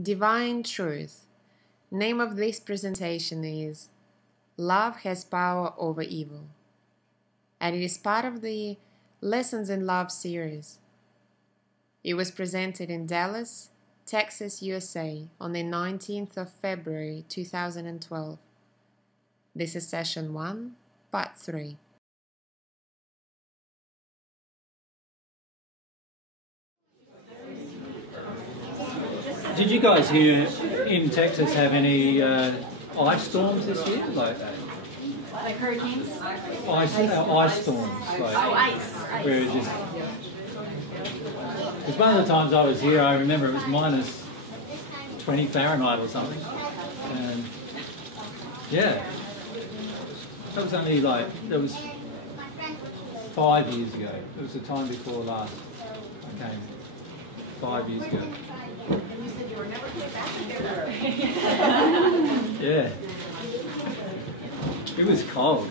Divine Truth. Name of this presentation is Love Has Power Over Evil, and it is part of the Lessons in Love series. It was presented in Dallas, Texas, USA on the 19th of February 2012. This is Session 1, Part 3. Did you guys here in Texas have any ice storms this year? Like hurricanes? Ice storms. Ice. Where it just... Because one of the times I was here, I remember it was minus 20 Fahrenheit or something. And yeah, that was only that was 5 years ago. It was the time before last I came. 5 years ago. And you said you were never coming back there. Yeah. It was cold.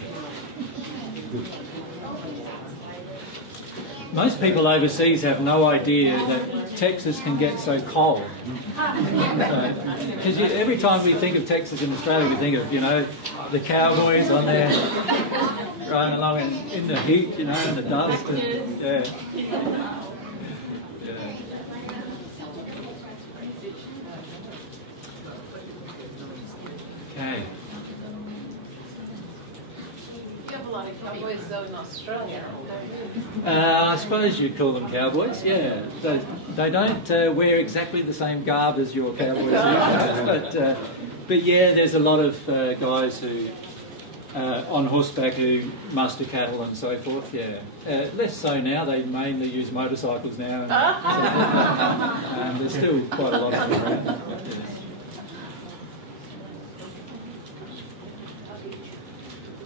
Most people overseas have no idea that Texas can get so cold. Because every time we think of Texas in Australia, we think of, the cowboys on there riding along in the heat, in the dust. And, yeah. Okay. You have a lot of cowboys though in Australia. I suppose you'd call them cowboys, yeah. They don't wear exactly the same garb as your cowboys, but yeah, there's a lot of guys who on horseback who muster cattle and so forth, yeah. Less so now, they mainly use motorcycles now. And there's still quite a lot of them around. Yeah.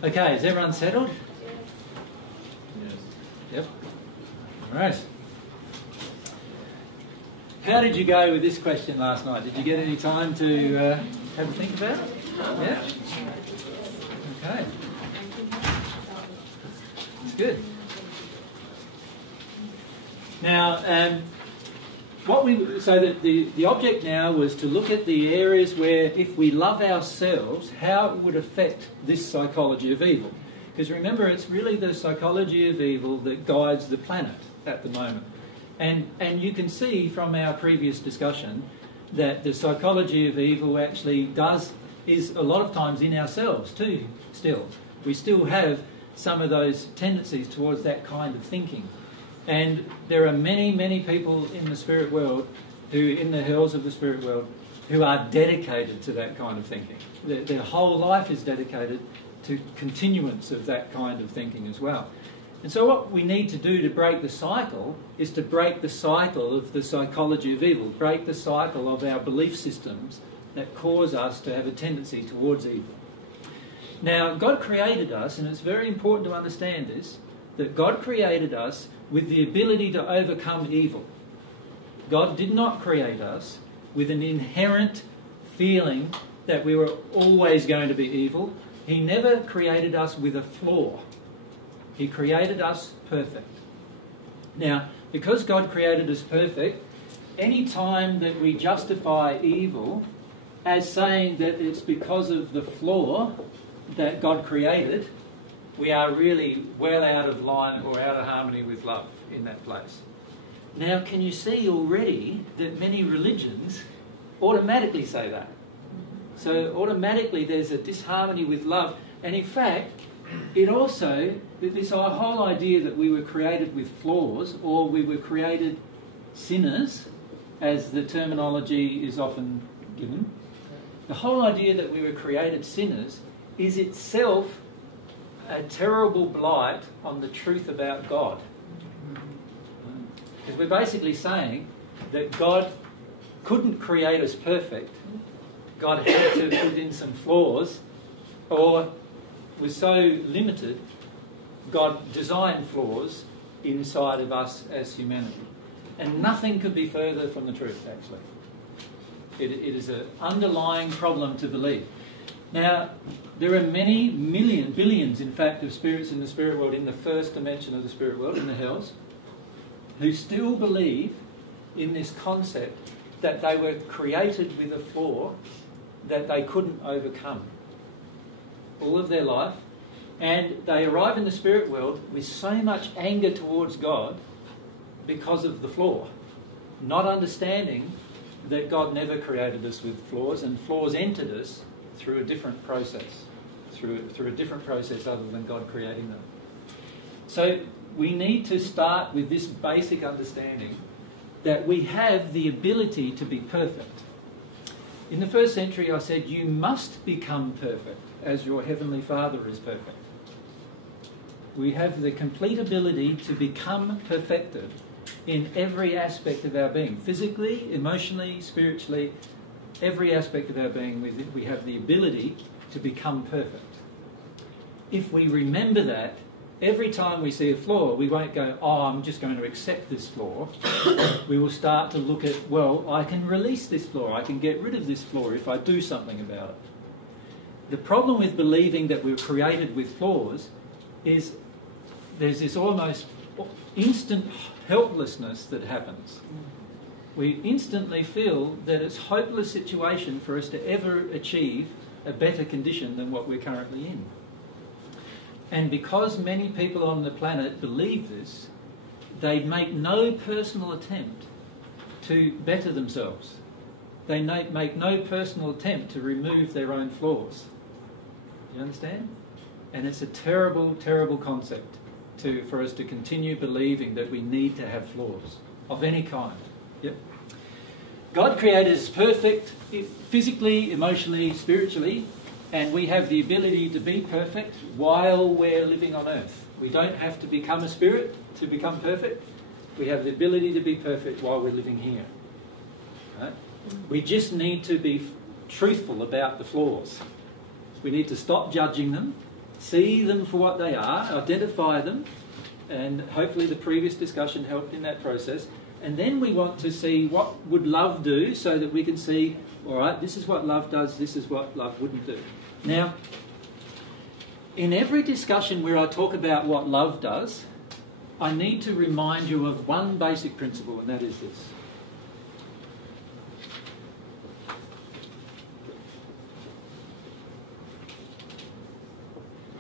Okay, is everyone settled? Yes. Yep. All right. How did you go with this question last night? Did you get any time to have a think about it? Yeah? Okay. That's good. Now, so that the object now was to look at the areas where if we love ourselves, how it would affect this psychology of evil. Because remember, it's really the psychology of evil that guides the planet at the moment. And you can see from our previous discussion that the psychology of evil actually is a lot of times in ourselves too, still. We still have some of those tendencies towards that kind of thinking. And there are many, many people in the spirit world in the hells of the spirit world, who are dedicated to that kind of thinking. Their whole life is dedicated to continuance of that kind of thinking as well. And so what we need to do to break the cycle is to break the cycle of the psychology of evil, break the cycle of our belief systems that cause us to have a tendency towards evil. Now, God created us, and it's very important to understand this, that God created us with the ability to overcome evil. God did not create us with an inherent feeling that we were always going to be evil. He never created us with a flaw. He created us perfect. Now, because God created us perfect, any time that we justify evil as saying that it's because of the flaw that God created, we are really well out of line or out of harmony with love in that place. Now, can you see already that many religions automatically say that? So automatically there's a disharmony with love. And in fact, it also, this whole idea that we were created with flaws, or we were created sinners, as the terminology is often given, the whole idea that we were created sinners is itself a terrible blight on the truth about God. Because we're basically saying that God couldn't create us perfect. God had to put in some flaws, or was so limited, God designed flaws inside of us as humanity. And nothing could be further from the truth, actually. It is an underlying problem to believe. Now, there are many billions, in fact, of spirits in the spirit world, in the first dimension of the spirit world, in the hells, who still believe in this concept that they were created with a flaw that they couldn't overcome all of their life, and they arrive in the spirit world with so much anger towards God because of the flaw, not understanding that God never created us with flaws, and flaws entered us through a different process, through a different process other than God creating them. So we need to start with this basic understanding that we have the ability to be perfect. In the first century I said, you must become perfect as your Heavenly Father is perfect. We have the complete ability to become perfected in every aspect of our being. Physically, emotionally, spiritually, every aspect of our being we have the ability to become perfect. If we remember that, every time we see a flaw, we won't go, oh, I'm just going to accept this flaw. We will start to look at, well, I can release this flaw, I can get rid of this flaw if I do something about it. The problem with believing that we're created with flaws is there's this almost instant helplessness that happens. We instantly feel that it's a hopeless situation for us to ever achieve a better condition than what we're currently in. And because many people on the planet believe this, they make no personal attempt to better themselves. They make no personal attempt to remove their own flaws. You understand? And it's a terrible, terrible concept for us to continue believing that we need to have flaws of any kind. Yep. God created us perfect physically, emotionally, spiritually, and we have the ability to be perfect while we're living on earth. We don't have to become a spirit to become perfect. We have the ability to be perfect while we're living here. Right? We just need to be truthful about the flaws. We need to stop judging them, see them for what they are, identify them, and hopefully the previous discussion helped in that process. And then we want to see what would love do so that we can see, all right, this is what love does, this is what love wouldn't do. Now, in every discussion where I talk about what love does, I need to remind you of one basic principle, and that is this.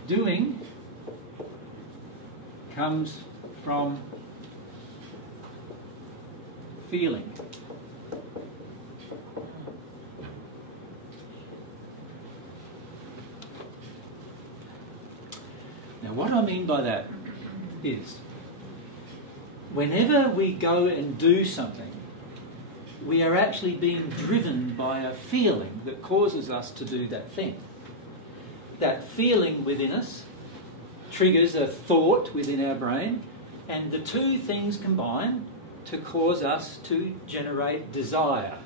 Doing comes from feeling. Now, what I mean by that is, whenever we go and do something, we are actually being driven by a feeling that causes us to do that thing. That feeling within us triggers a thought within our brain, and the two things combine to cause us to generate desire.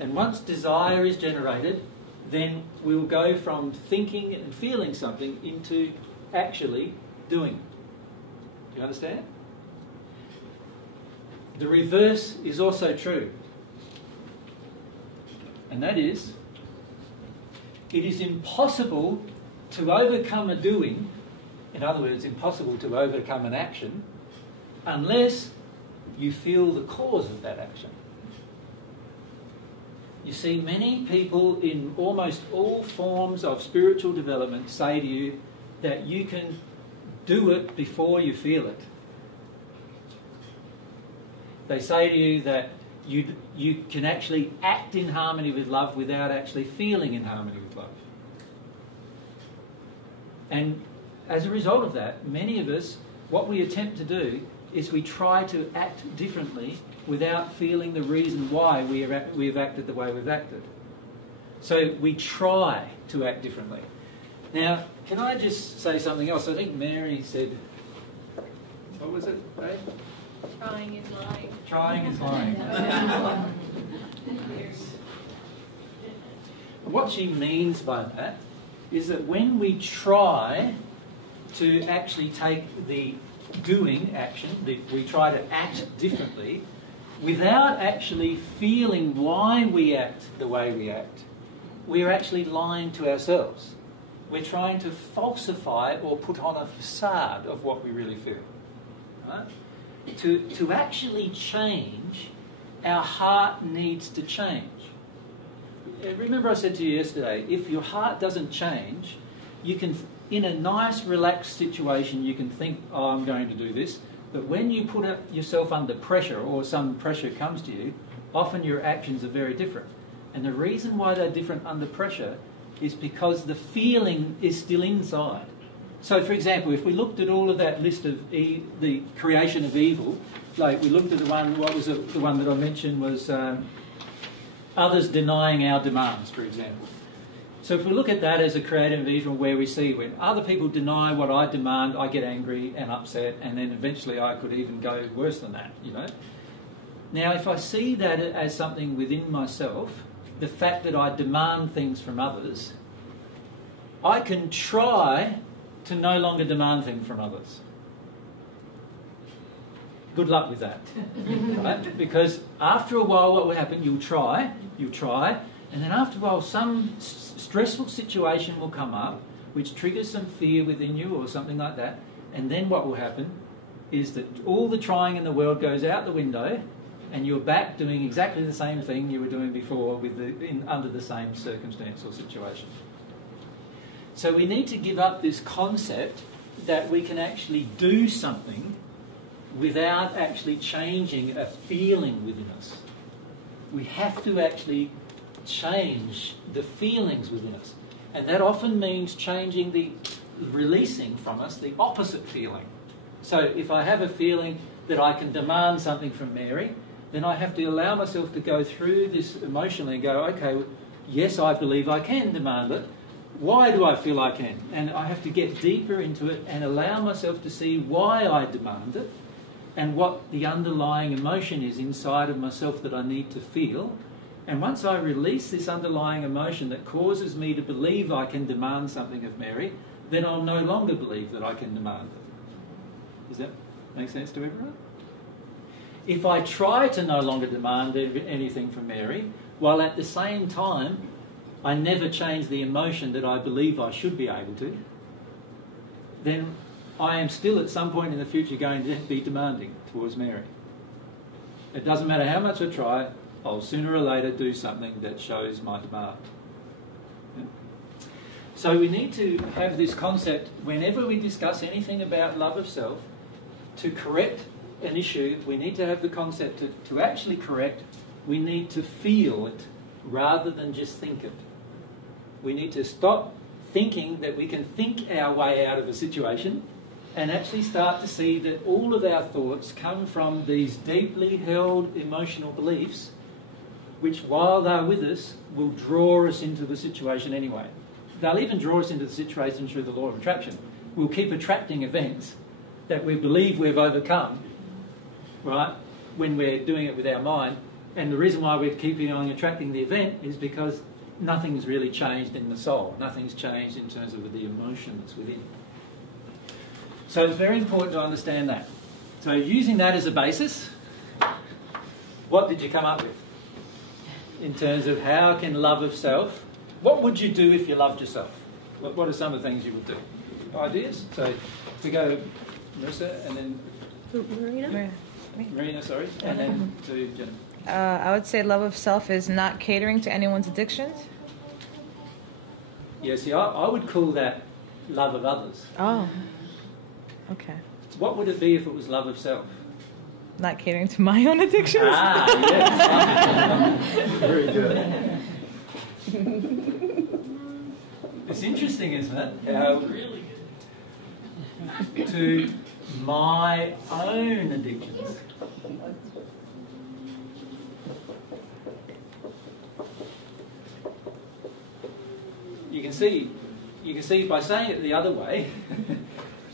And once desire is generated, then we'll go from thinking and feeling something into actually doing it. Do you understand? The reverse is also true. And that is, it is impossible to overcome a doing, in other words, impossible to overcome an action, unless you feel the cause of that action. You see, many people in almost all forms of spiritual development say to you that you can do it before you feel it. They say to you that you can actually act in harmony with love without actually feeling in harmony with love. And as a result of that, many of us, what we attempt to do is we try to act differently without feeling the reason why we have acted the way we've acted. So we try to act differently. Now, can I just say something else? I think Mary said, what was it, Ray? Trying is lying. Trying is lying. What she means by that is that when we try to actually take the doing action, we try to act differently, without actually feeling why we act the way we act, we're actually lying to ourselves. We're trying to falsify or put on a facade of what we really feel. Right? To actually change our heart needs to change. Remember I said to you yesterday, if your heart doesn't change, you can, in a nice relaxed situation, you can think, oh, I'm going to do this. But when you put yourself under pressure, or some pressure comes to you, often your actions are very different. And the reason why they're different under pressure is because the feeling is still inside. So, for example, if we looked at all of that list of the creation of evil, like we looked at the one, what was it, the one that I mentioned was others denying our demands, for example. So if we look at that as a creative evil, where we see when other people deny what I demand, I get angry and upset, and then eventually I could even go worse than that, you know. Now, if I see that as something within myself, the fact that I demand things from others, I can try to no longer demand things from others. Good luck with that, right? Because after a while what will happen, you'll try, and then after a while some stressful situation will come up which triggers some fear within you or something like that, and then what will happen is that all the trying in the world goes out the window and you're back doing exactly the same thing you were doing before with under the same circumstance or situation. So we need to give up this concept that we can actually do something without actually changing a feeling within us. We have to actually change the feelings within us. And that often means changing releasing from us the opposite feeling. So if I have a feeling that I can demand something from Mary, then I have to allow myself to go through this emotionally and go, okay, yes, I believe I can demand it. Why do I feel I can? And I have to get deeper into it and allow myself to see why I demand it and what the underlying emotion is inside of myself that I need to feel. And once I release this underlying emotion that causes me to believe I can demand something of Mary, then I'll no longer believe that I can demand it. Does that make sense to everyone? If I try to no longer demand anything from Mary, while at the same time I never change the emotion that I believe I should be able to, then I am still at some point in the future going to be demanding towards Mary. It doesn't matter how much I try, I'll sooner or later do something that shows my demand. Yeah? So we need to have this concept whenever we discuss anything about love of self. To correct an issue, we need to have the concept to actually correct, we need to feel it rather than just think it. We need to stop thinking that we can think our way out of a situation and actually start to see that all of our thoughts come from these deeply held emotional beliefs which, while they're with us, will draw us into the situation anyway. They'll even draw us into the situation through the law of attraction. We'll keep attracting events that we believe we've overcome, right, when we're doing it with our mind. And the reason why we're keeping on attracting the event is because nothing's really changed in the soul. Nothing's changed in terms of the emotion that's within. So it's very important to understand that. So using that as a basis, what did you come up with? In terms of how can love of self, what would you do if you loved yourself? What are some of the things you would do? Ideas? So if we go Marissa and then... Marina, sorry. And then to Jennifer. I would say love of self is not catering to anyone's addictions. Yeah, see, I would call that love of others. Oh, okay. What would it be if it was love of self? Not catering to my own addictions? Yes. Very good. It's interesting, isn't it? How to my own addictions. You can see by saying it the other way,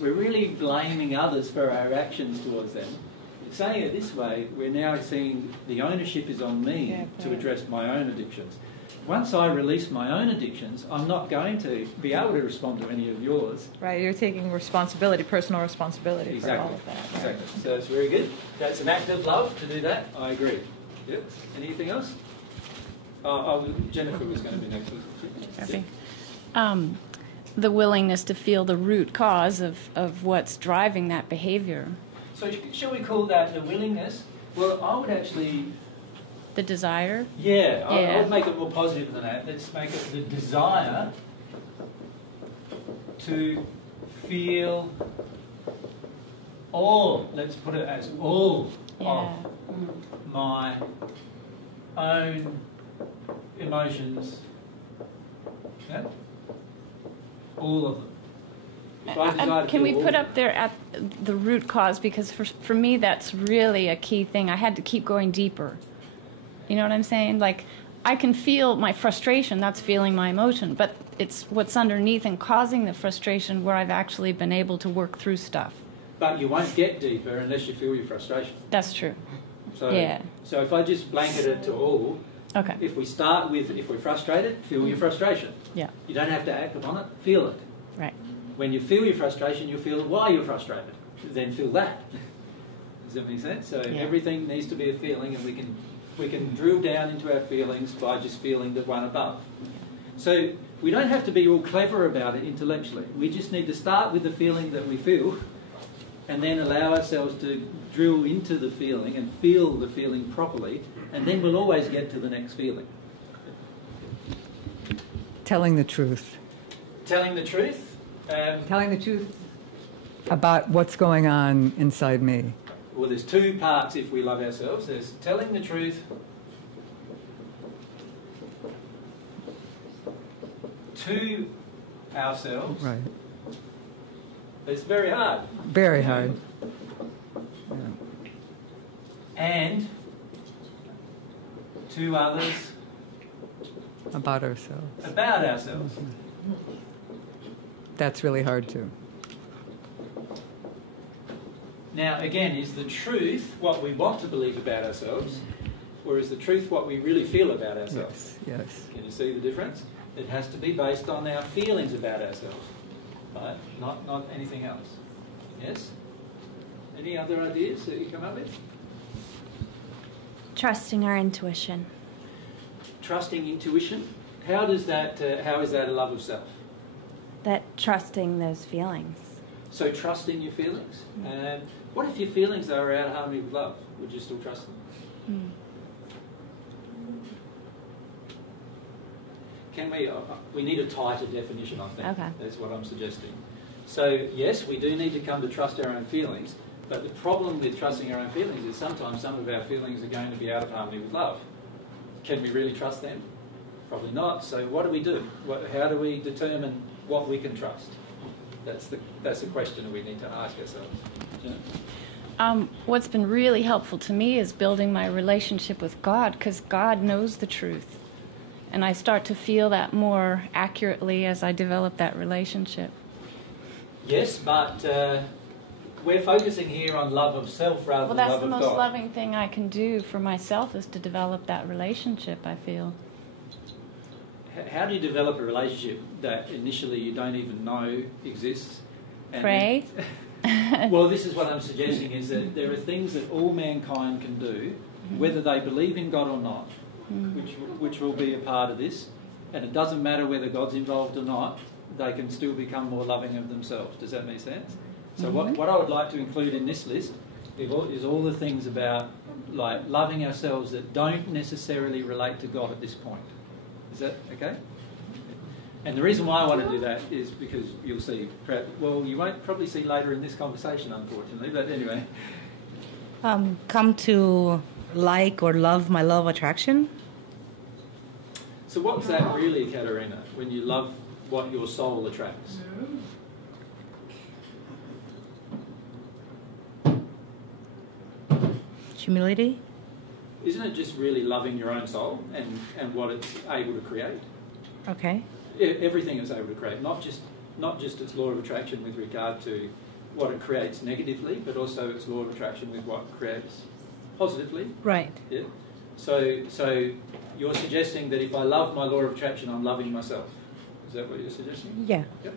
we're really blaming others for our actions towards them. Saying it this way, we're now seeing the ownership is on me to address my own addictions. Once I release my own addictions, I'm not going to be able to respond to any of yours. Right, you're taking responsibility, personal responsibility for all of that. Right? Exactly. So it's very good. That's an act of love to do that. I agree. Yep. Anything else? Jennifer was going to be next. Okay. The willingness to feel the root cause of what's driving that behavior. So shall we call that the willingness? Well, I would actually The desire? Yeah, Yeah. I'll make it more positive than that. Let's make it the desire to feel all, let's put it as all Yeah. of my own emotions. Yeah? All of them. If I desire to Can we feel put all- up there at the root cause? Because for me, that's really a key thing. I had to keep going deeper. You know what I'm saying? Like, I can feel my frustration, that's feeling my emotion, but it's what's underneath and causing the frustration where I've actually been able to work through stuff. But you won't get deeper unless you feel your frustration. That's true. So, Yeah. so if I just blanket it to all, Okay. if we start with, if we're frustrated, feel your frustration. Yeah. You don't have to act upon it, feel it. Right. When you feel your frustration, you feel why you're frustrated. Then feel that. Does that make sense? So Yeah. everything needs to be a feeling, and we can drill down into our feelings by just feeling the one above. So we don't have to be all clever about it intellectually. We just need to start with the feeling that we feel, and then allow ourselves to drill into the feeling and feel the feeling properly, and then we'll always get to the next feeling. Telling the truth. Telling the truth. Telling the truth about what's going on inside me. Well, there's two parts if we love ourselves. There's telling the truth to ourselves. Right. It's very hard. Very hard. Yeah. And to others About ourselves. about ourselves. That's really hard too. Now, again, is the truth what we want to believe about ourselves, or is the truth what we really feel about ourselves? Yes, yes. Can you see the difference? It has to be based on our feelings about ourselves, right? Not anything else. Yes? Any other ideas that you come up with? Trusting our intuition. Trusting intuition. How does that? How is that a love of self? That trusting those feelings. So trusting your feelings. What if your feelings are out of harmony with love? Would you still trust them? Can we? We need a tighter definition, I think. Okay. That's what I'm suggesting. So yes, we do need to come to trust our own feelings. But the problem with trusting our own feelings is sometimes some of our feelings are going to be out of harmony with love. Can we really trust them? Probably not. So what do? How do we determine what we can trust? That's the question that we need to ask ourselves. Yeah. What's been really helpful to me is building my relationship with God, because God knows the truth. And I start to feel that more accurately as I develop that relationship. Yes, but we're focusing here on love of self rather Well, than that's love the of most God. loving thing I can do for myself, is to develop that relationship, I feel. How do you develop a relationship that initially you don't even know exists? And Pray. then- well, this is what I'm suggesting, is that there are things that all mankind can do, whether they believe in God or not, which will be a part of this. And it doesn't matter whether God's involved or not, they can still become more loving of themselves. Does that make sense? So what I would like to include in this list is all the things about like loving ourselves that don't necessarily relate to God at this point. Is that okay? And the reason why I want to do that is because you'll see, well, you won't probably see later in this conversation, unfortunately, but anyway. Come to like or love my law of attraction. So what's that really, Katerina, when you love what your soul attracts? Humility. Isn't it just really loving your own soul and what it's able to create? Okay. Everything it's able to create, not just its law of attraction with regard to what it creates negatively, but also its law of attraction with what it creates positively. Right. Yeah. So you're suggesting that if I love my law of attraction, I'm loving myself. Is that what you're suggesting? Yeah. Yep.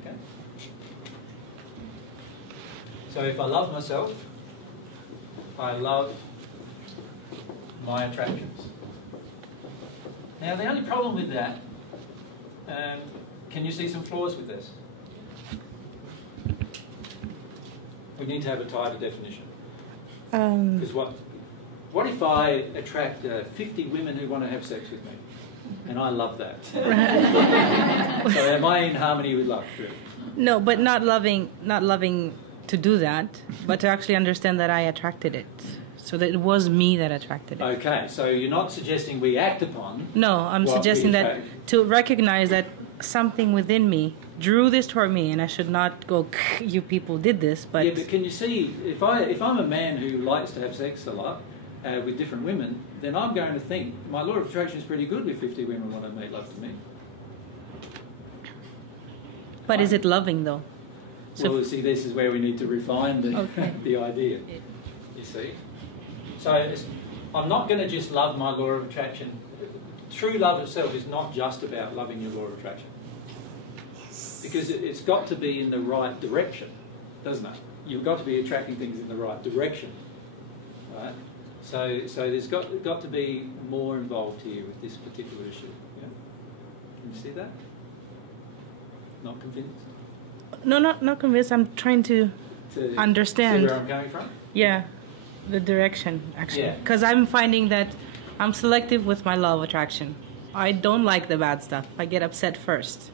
Okay. So if I love myself, I love my attractions. Now the only problem with that, can you see some flaws with this? We need to have a tighter definition. Because What if I attract 50 women who want to have sex with me? And I love that. So am I in harmony with love? No, but not loving to do that, but to actually understand that I attracted it. So that it was me that attracted it. Okay, so you're not suggesting we act upon. No, I'm what suggesting we that attract. to recognize that something within me drew this toward me, and I should not go, you people did this, but... Yeah, but can you see, if I'm a man who likes to have sex a lot with different women, then I'm going to think my law of attraction is pretty good with 50 women want to make love to me. But is it loving, though? So Well, see, this is where we need to refine the, Okay. the idea, you see. So I'm not going to just love my law of attraction. True love itself is not just about loving your law of attraction. Because it's got to be in the right direction, doesn't it? You've got to be attracting things in the right direction, right? So there's got to be more involved here with this particular issue. Yeah? Can you see that? Not convinced? no, not convinced. I'm trying to understand. See where I'm coming from? Yeah, the direction, actually. Yeah. Because I'm finding that I'm selective with my law of attraction. I don't like the bad stuff. I get upset first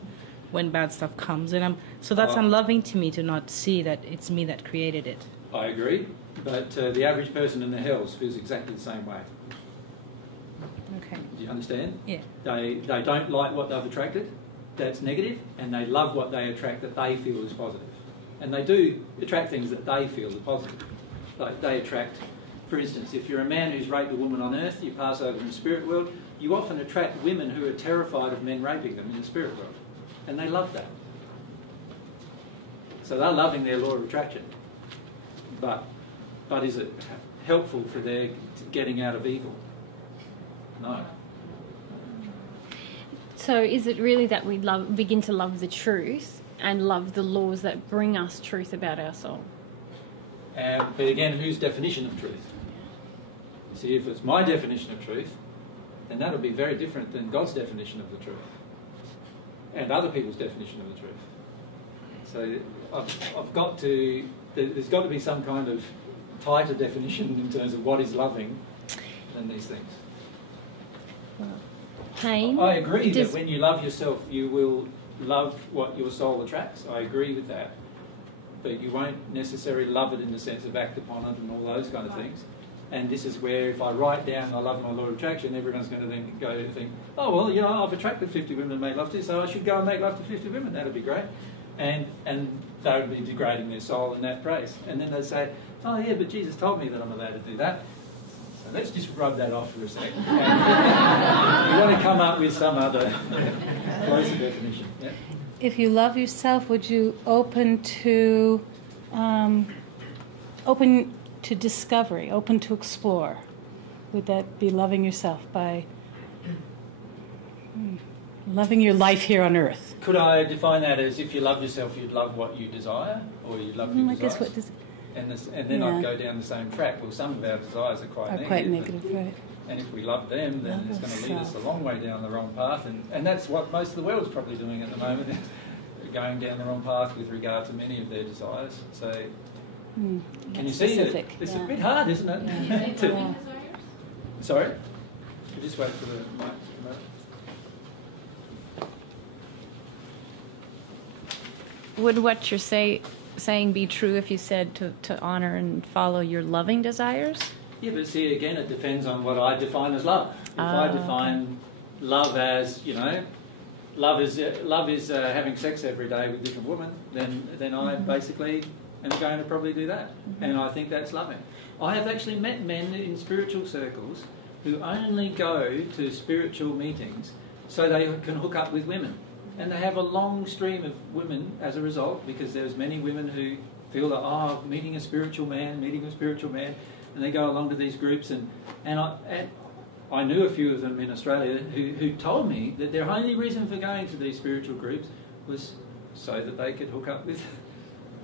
when bad stuff comes, and so that's unloving to me to not see that it's me that created it. I agree, but the average person in the hells feels exactly the same way. Okay. Do you understand? Yeah. They don't like what they've attracted, that's negative, and they love what they attract that they feel is positive. And they do attract things that they feel are positive. Like they attract, for instance, if you're a man who's raped a woman on earth, you pass over in the spirit world, you often attract women who are terrified of men raping them in the spirit world. And they love that. So they're loving their law of attraction. But is it helpful for their getting out of evil? No. So is it really that we begin to love the truth and love the laws that bring us truth about our soul? But again, whose definition of truth? See, if it's my definition of truth, then that'll be very different than God's definition of the truth. And other people's definition of the truth. So I've got to, there's got to be some kind of tighter definition in terms of what is loving than these things. Pain. I agree that when you love yourself, you will love what your soul attracts. I agree with that. But you won't necessarily love it in the sense of act upon it and all those kind of things. And this is where if I write down I love my law of attraction, everyone's going to then go and think, oh, well, you know, I've attracted 50 women to make love to, so I should go and make love to 50 women. That'd be great. And they would be degrading their soul in that praise. And then they'd say, oh, yeah, but Jesus told me that I'm allowed to do that. So let's just rub that off for a second. You want to come up with some other closer definition. Yeah? If you love yourself, would you open to discovery, open to explore? Would that be loving yourself by loving your life here on earth? Could I define that as if you love yourself, you'd love what you desire, or you'd love your I guess desires? what does And then I'd go down the same track. Well, some of our desires are quite negative. Right? And if we love them, then Love it's going to lead us a yourself. long way down the wrong path. And that's what most of the world's probably doing at the moment, going down the wrong path with regard to many of their desires. So can you see that it's a bit hard, isn't it? Yeah. Sorry? You just wait for the mic to come out. Would what you're saying be true if you said to honor and follow your loving desires? Yeah, but see, again, it depends on what I define as love. If I define love as, you know, love is having sex every day with different women, then I basically am going to probably do that. And I think that's loving. I have actually met men in spiritual circles who only go to spiritual meetings so they can hook up with women. And they have a long stream of women as a result, because there's many women who feel that, meeting a spiritual man, and they go along to these groups. And I knew a few of them in Australia who told me that their only reason for going to these spiritual groups was so that they could hook up with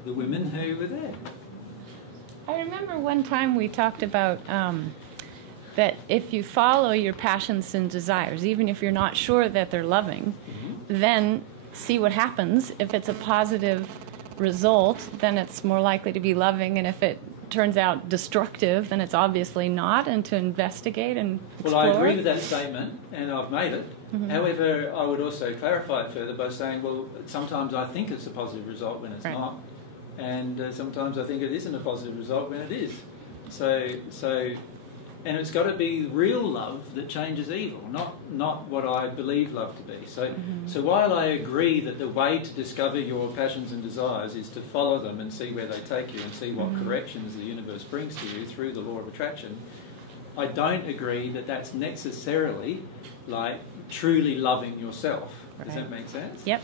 the women who were there. I remember one time we talked about that if you follow your passions and desires, even if you're not sure that they're loving, then see what happens. If it's a positive result, then it's more likely to be loving, and if it turns out destructive, then it's obviously not, and to investigate and Well, explore. I agree with that statement, and I've made it. However, I would also clarify it further by saying, well, sometimes I think it's a positive result when it's Right. not, and sometimes I think it isn't a positive result when it is. And it's got to be real love that changes evil, not what I believe love to be. So while I agree that the way to discover your passions and desires is to follow them and see where they take you and see what corrections the universe brings to you through the law of attraction, I don't agree that that's necessarily like truly loving yourself. Does that make sense? Yep.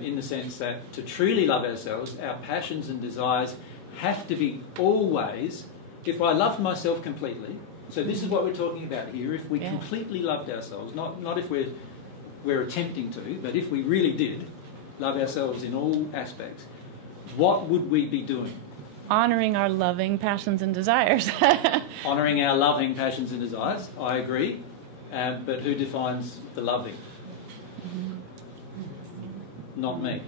In the sense that to truly love ourselves, our passions and desires have to be always, if I loved myself completely, so this is what we're talking about here, if we completely loved ourselves, not if we're attempting to, but if we really did love ourselves in all aspects, what would we be doing? Honoring our loving passions and desires. Honouring our loving passions and desires, I agree, but who defines the loving? Not me.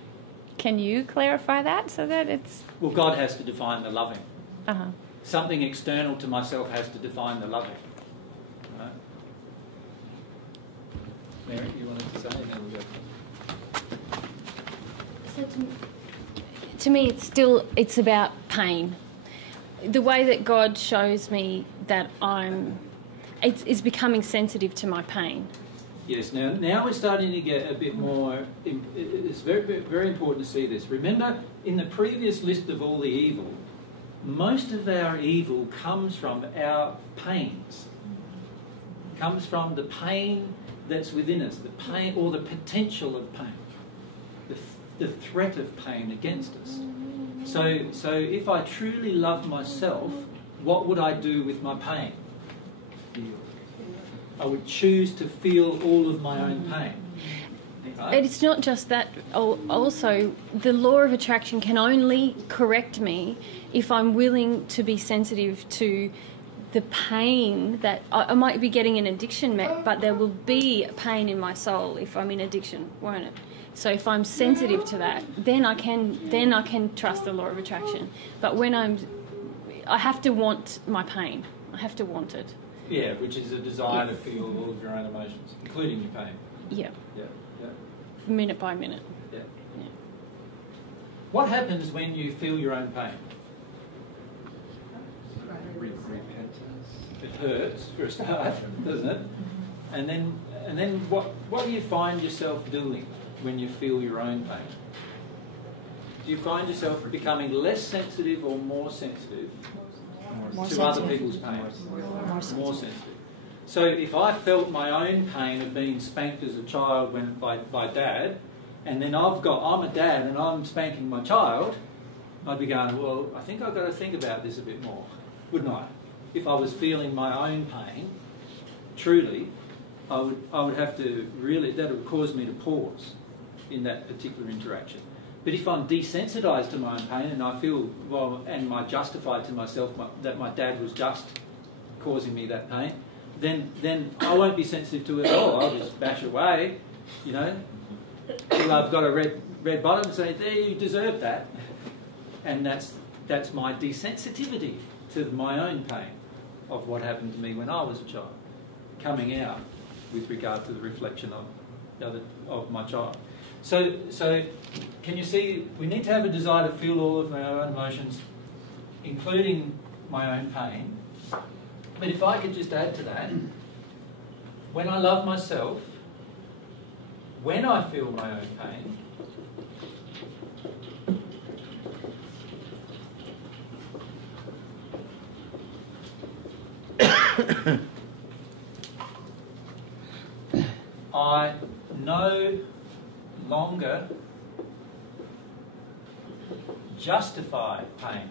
Can you clarify that so that it's... Well, God has to define the loving. Uh-huh. Something external to myself has to define the loving. Right? Mary, you wanted to say, and then we'll go. So to me, it's about pain. The way that God shows me that it's becoming sensitive to my pain. Yes, now we're starting to get a bit more... It's very, very important to see this. Remember, in the previous list of all the evil, most of our evil comes from our pains. Comes from the pain that's within us, the pain or the potential of pain, the threat of pain against us. So if I truly love myself, what would I do with my pain? I would choose to feel all of my own pain. Right? It's not just that. Also, the law of attraction can only correct me if I'm willing to be sensitive to the pain that I might be getting an addiction met, but there will be pain in my soul if I'm in addiction, won't it? So if I'm sensitive to that, then I can trust the law of attraction. But when I have to want my pain. I have to want it. Yeah, which is a desire to feel all of your own emotions, including your pain. Yeah. Yeah. Minute by minute. Yeah. What happens when you feel your own pain? It hurts for a start, doesn't it? And then what do you find yourself doing when you feel your own pain? Do you find yourself becoming less sensitive or more sensitive to other people's pain? More sensitive. So if I felt my own pain of being spanked as a child by dad, and then I'm a dad and I'm spanking my child, I'd be going, well, I think I've got to think about this a bit more, wouldn't I? If I was feeling my own pain, truly, I would have to really, that would cause me to pause in that particular interaction. But if I'm desensitised to my own pain and I feel, well, and I justify to myself that my dad was just causing me that pain, then I won't be sensitive to it at all. I'll just bash away, till I've got a red bottom and say, there, you deserve that. And that's my desensitivity to my own pain of what happened to me when I was a child, coming out with regard to the reflection of my child. So can you see, we need to have a desire to feel all of our own emotions, including my own pain. But if I could just add to that, when I love myself, when I feel my own pain, I no longer justify pain.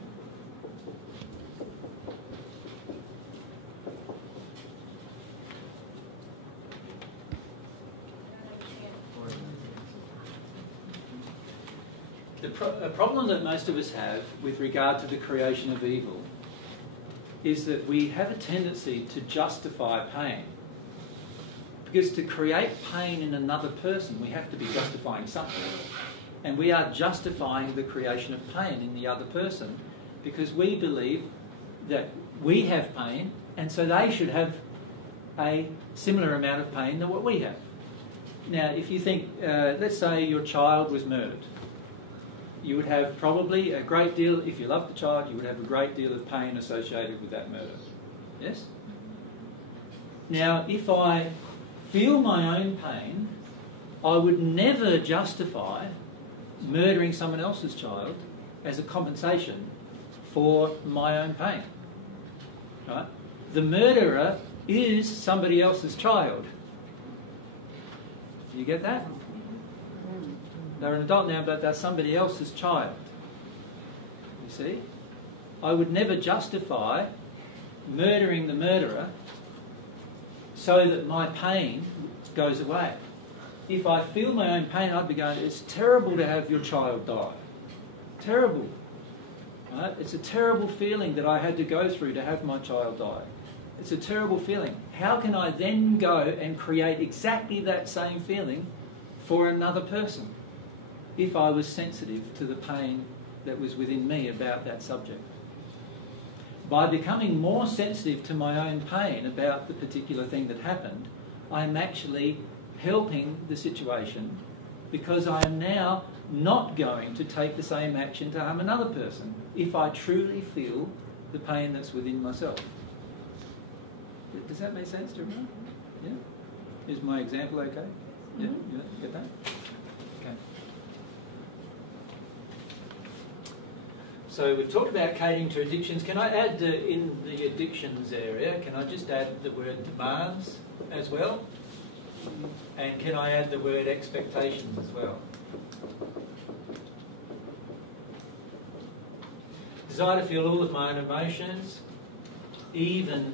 The problem that most of us have with regard to the creation of evil is that we have a tendency to justify pain. Because to create pain in another person, we have to be justifying something. And we are justifying the creation of pain in the other person because we believe that we have pain, and so they should have a similar amount of pain than what we have. Now, if you think, let's say your child was murdered, you would have probably a great deal, if you loved the child, you would have a great deal of pain associated with that murder. Yes? Now, if I feel my own pain, I would never justify murdering someone else's child as a compensation for my own pain. Right? The murderer is somebody else's child. Do you get that? They're an adult now, but they're somebody else's child. You see? I would never justify murdering the murderer so that my pain goes away. If I feel my own pain, I'd be going, it's terrible to have your child die. Terrible. Right? It's a terrible feeling that I had to go through to have my child die. It's a terrible feeling. How can I then go and create exactly that same feeling for another person if I was sensitive to the pain that was within me about that subject? By becoming more sensitive to my own pain about the particular thing that happened, I'm actually helping the situation, because I am now not going to take the same action to harm another person if I truly feel the pain that's within myself. Does that make sense to everyone? Yeah? Is my example okay? Yeah? You get that? Okay. So we've talked about catering to addictions. Can I add, in the addictions area, can I just add the word demands as well? And can I add the word expectations as well? Desire to feel all of my own emotions, even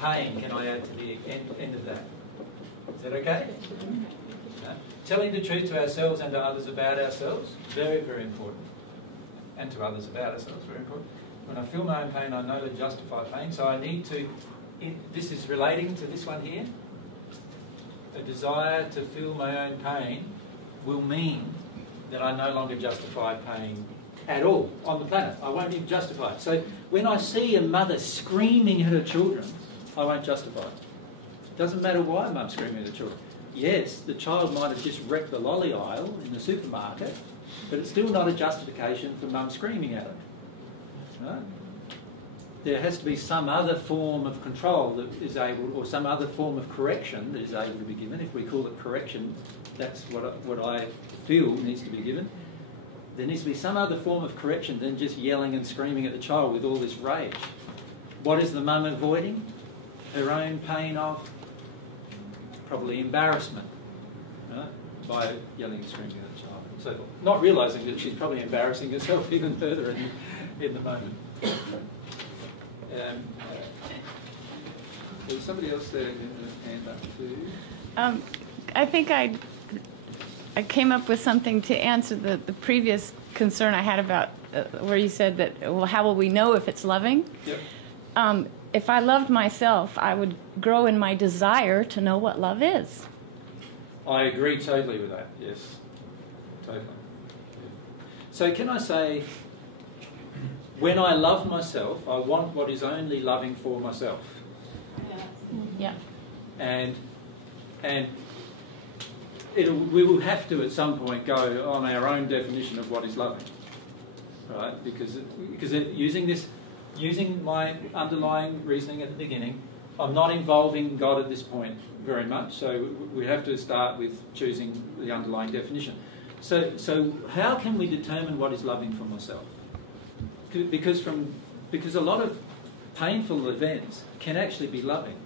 pain, can I add to the end of that? Is that okay? No? Telling the truth to ourselves and to others about ourselves, very, very important. And to others about ourselves, very important. When I feel my own pain, I know to justify pain, so I need to, this is relating to this one here. A desire to feel my own pain will mean that I no longer justify pain at all on the planet. I won't even justify it. So when I see a mother screaming at her children, I won't justify it. It doesn't matter why mum's screaming at her children. Yes, the child might have just wrecked the lolly aisle in the supermarket, but it's still not a justification for mum screaming at her. Right? There has to be some other form of control that is able, or some other form of correction that is able to be given. If we call it correction, that's what I feel needs to be given. There needs to be some other form of correction than just yelling and screaming at the child with all this rage. What is the mum avoiding? Her own pain of probably embarrassment, right? By yelling and screaming at the child and so forth. Not realising that she's probably embarrassing herself even further in the moment. There's somebody else there with a hand up too. I think I came up with something to answer the previous concern I had about where you said that, well, how will we know if it's loving? Yep. If I loved myself, I would grow in my desire to know what love is. I agree totally with that, yes. Totally. So can I say, when I love myself, I want what is only loving for myself. Yeah. And we will have to at some point go on our own definition of what is loving, right? Because using my underlying reasoning at the beginning, I'm not involving God at this point very much, so we have to start with choosing the underlying definition. So how can we determine what is loving for myself? Because a lot of painful events can actually be loving.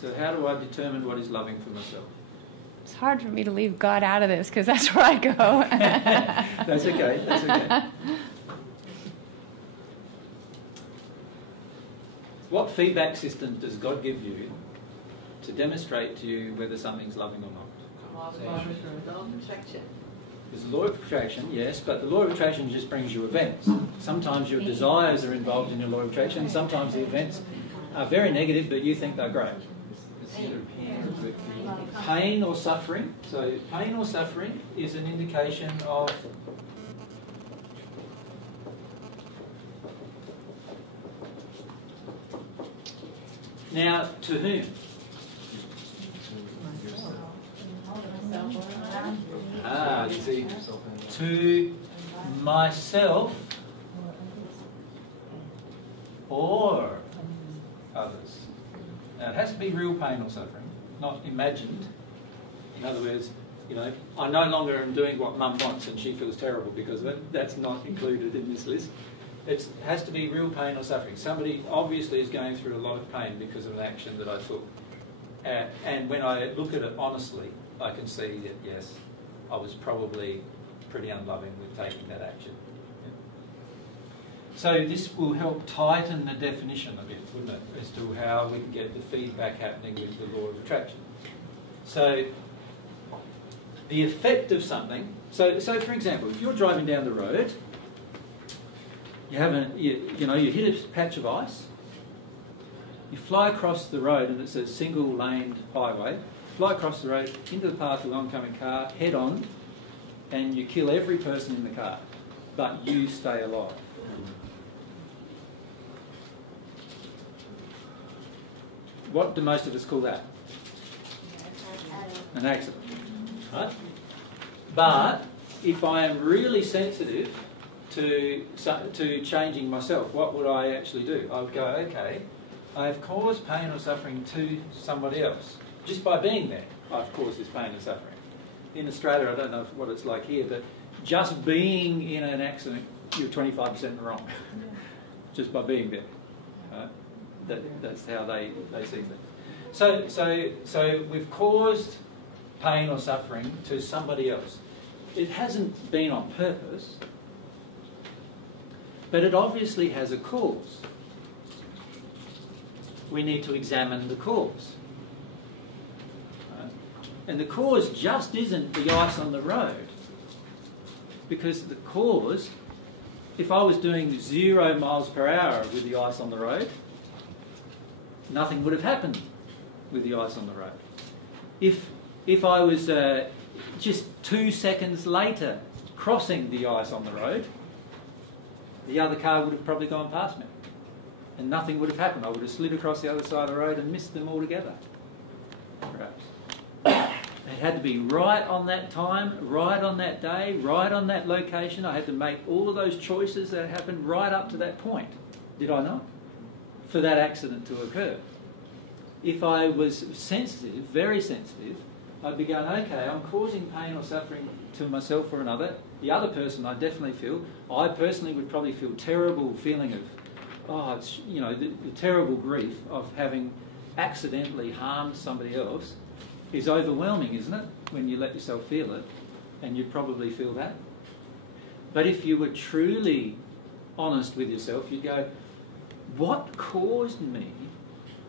So how do I determine what is loving for myself? It's hard for me to leave God out of this because that's where I go. That's okay. That's okay. What feedback system does God give you to demonstrate to you whether something's loving or not? Law of attraction. There's the law of attraction, yes, but the law of attraction just brings you events. Sometimes your desires are involved in your law of attraction. Sometimes the events are very negative, but you think they're great. Pain or suffering. So pain or suffering is an indication of Now, to whom? You see, to myself or others. Now, it has to be real pain or suffering, not imagined. In other words, you know, I no longer am doing what Mum wants and she feels terrible because of it. That's not included in this list. It has to be real pain or suffering. Somebody obviously is going through a lot of pain because of an action that I took. And when I look at it honestly, I can see that, yes, I was probably pretty unloving with taking that action. So this will help tighten the definition a bit, wouldn't it, as to how we can get the feedback happening with the law of attraction. So the effect of something, so for example, if you're driving down the road, you hit a patch of ice, you fly across the road and it's a single laned highway, fly across the road into the path of the oncoming car, head on, and you kill every person in the car, but you stay alive. What do most of us call that? An accident. Right? But if I am really sensitive to changing myself, what would I actually do? I would go, okay, I have caused pain or suffering to somebody else. Just by being there, I've caused this pain and suffering. In Australia, I don't know what it's like here, but just being in an accident, you're 25% wrong. Just by being there. Right? That's how they see things. So we've caused pain or suffering to somebody else. It hasn't been on purpose, but it obviously has a cause. We need to examine the cause. Right? And the cause just isn't the ice on the road, because the cause, if I was doing 0 miles per hour with the ice on the road, nothing would have happened with the ice on the road. If I was just 2 seconds later crossing the ice on the road, the other car would have probably gone past me and nothing would have happened. I would have slid across the other side of the road and missed them altogether, perhaps. It had to be right on that time, right on that day, right on that location. I had to make all of those choices that happened right up to that point, did I not? For that accident to occur. If I was sensitive, very sensitive, I'd be going, okay, I'm causing pain or suffering to myself or another. The other person I definitely feel. I personally would probably feel terrible feeling of, it's, you know, the terrible grief of having accidentally harmed somebody else is overwhelming, isn't it? When you let yourself feel it, and you'd probably feel that. But if you were truly honest with yourself, you'd go, what caused me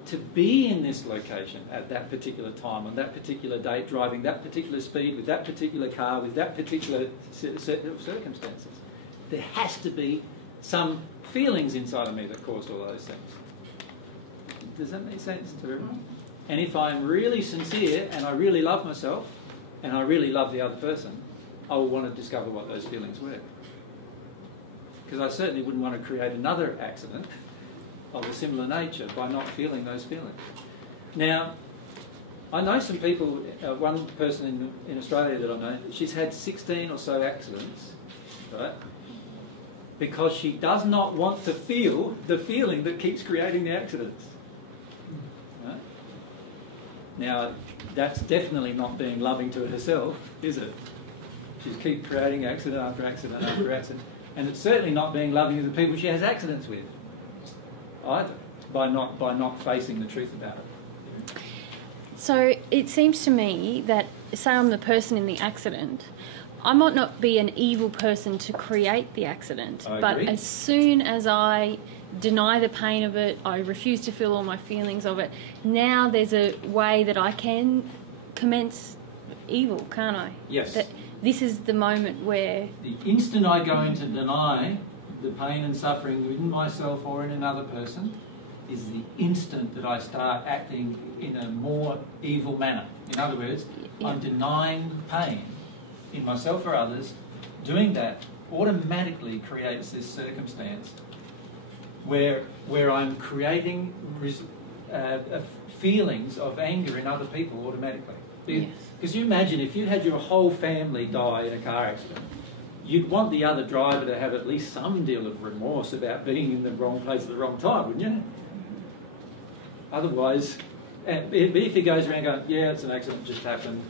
to be in this location at that particular time, on that particular date, driving that particular speed, with that particular car, with that particular set of circumstances? There has to be some feelings inside of me that caused all those things. Does that make sense to everyone? And if I'm really sincere and I really love myself and I really love the other person, I will want to discover what those feelings were. Because I certainly wouldn't want to create another accident of a similar nature by not feeling those feelings. Now, I know some people, one person in Australia that I know, she's had 16 or so accidents, right? Because she does not want to feel the feeling that keeps creating the accidents. Right? Now, that's definitely not being loving to herself, is it? She's keep creating accident after accident after accident. And it's certainly not being loving to the people she has accidents with either, by not facing the truth about it. So it seems to me that, say I'm the person in the accident, I might not be an evil person to create the accident, but as soon as I deny the pain of it, I refuse to feel all my feelings of it, now there's a way that I can commence evil, can't I? Yes. That this is the moment where... The instant I go into deny the pain and suffering within myself or in another person is the instant that I start acting in a more evil manner. In other words, I'm denying pain in myself or others. Doing that automatically creates this circumstance where I'm creating feelings of anger in other people automatically. Yes. Because you imagine if you had your whole family die in a car accident, you'd want the other driver to have at least some deal of remorse about being in the wrong place at the wrong time, wouldn't you? Otherwise, but if he goes around going, yeah, it's an accident, just happened,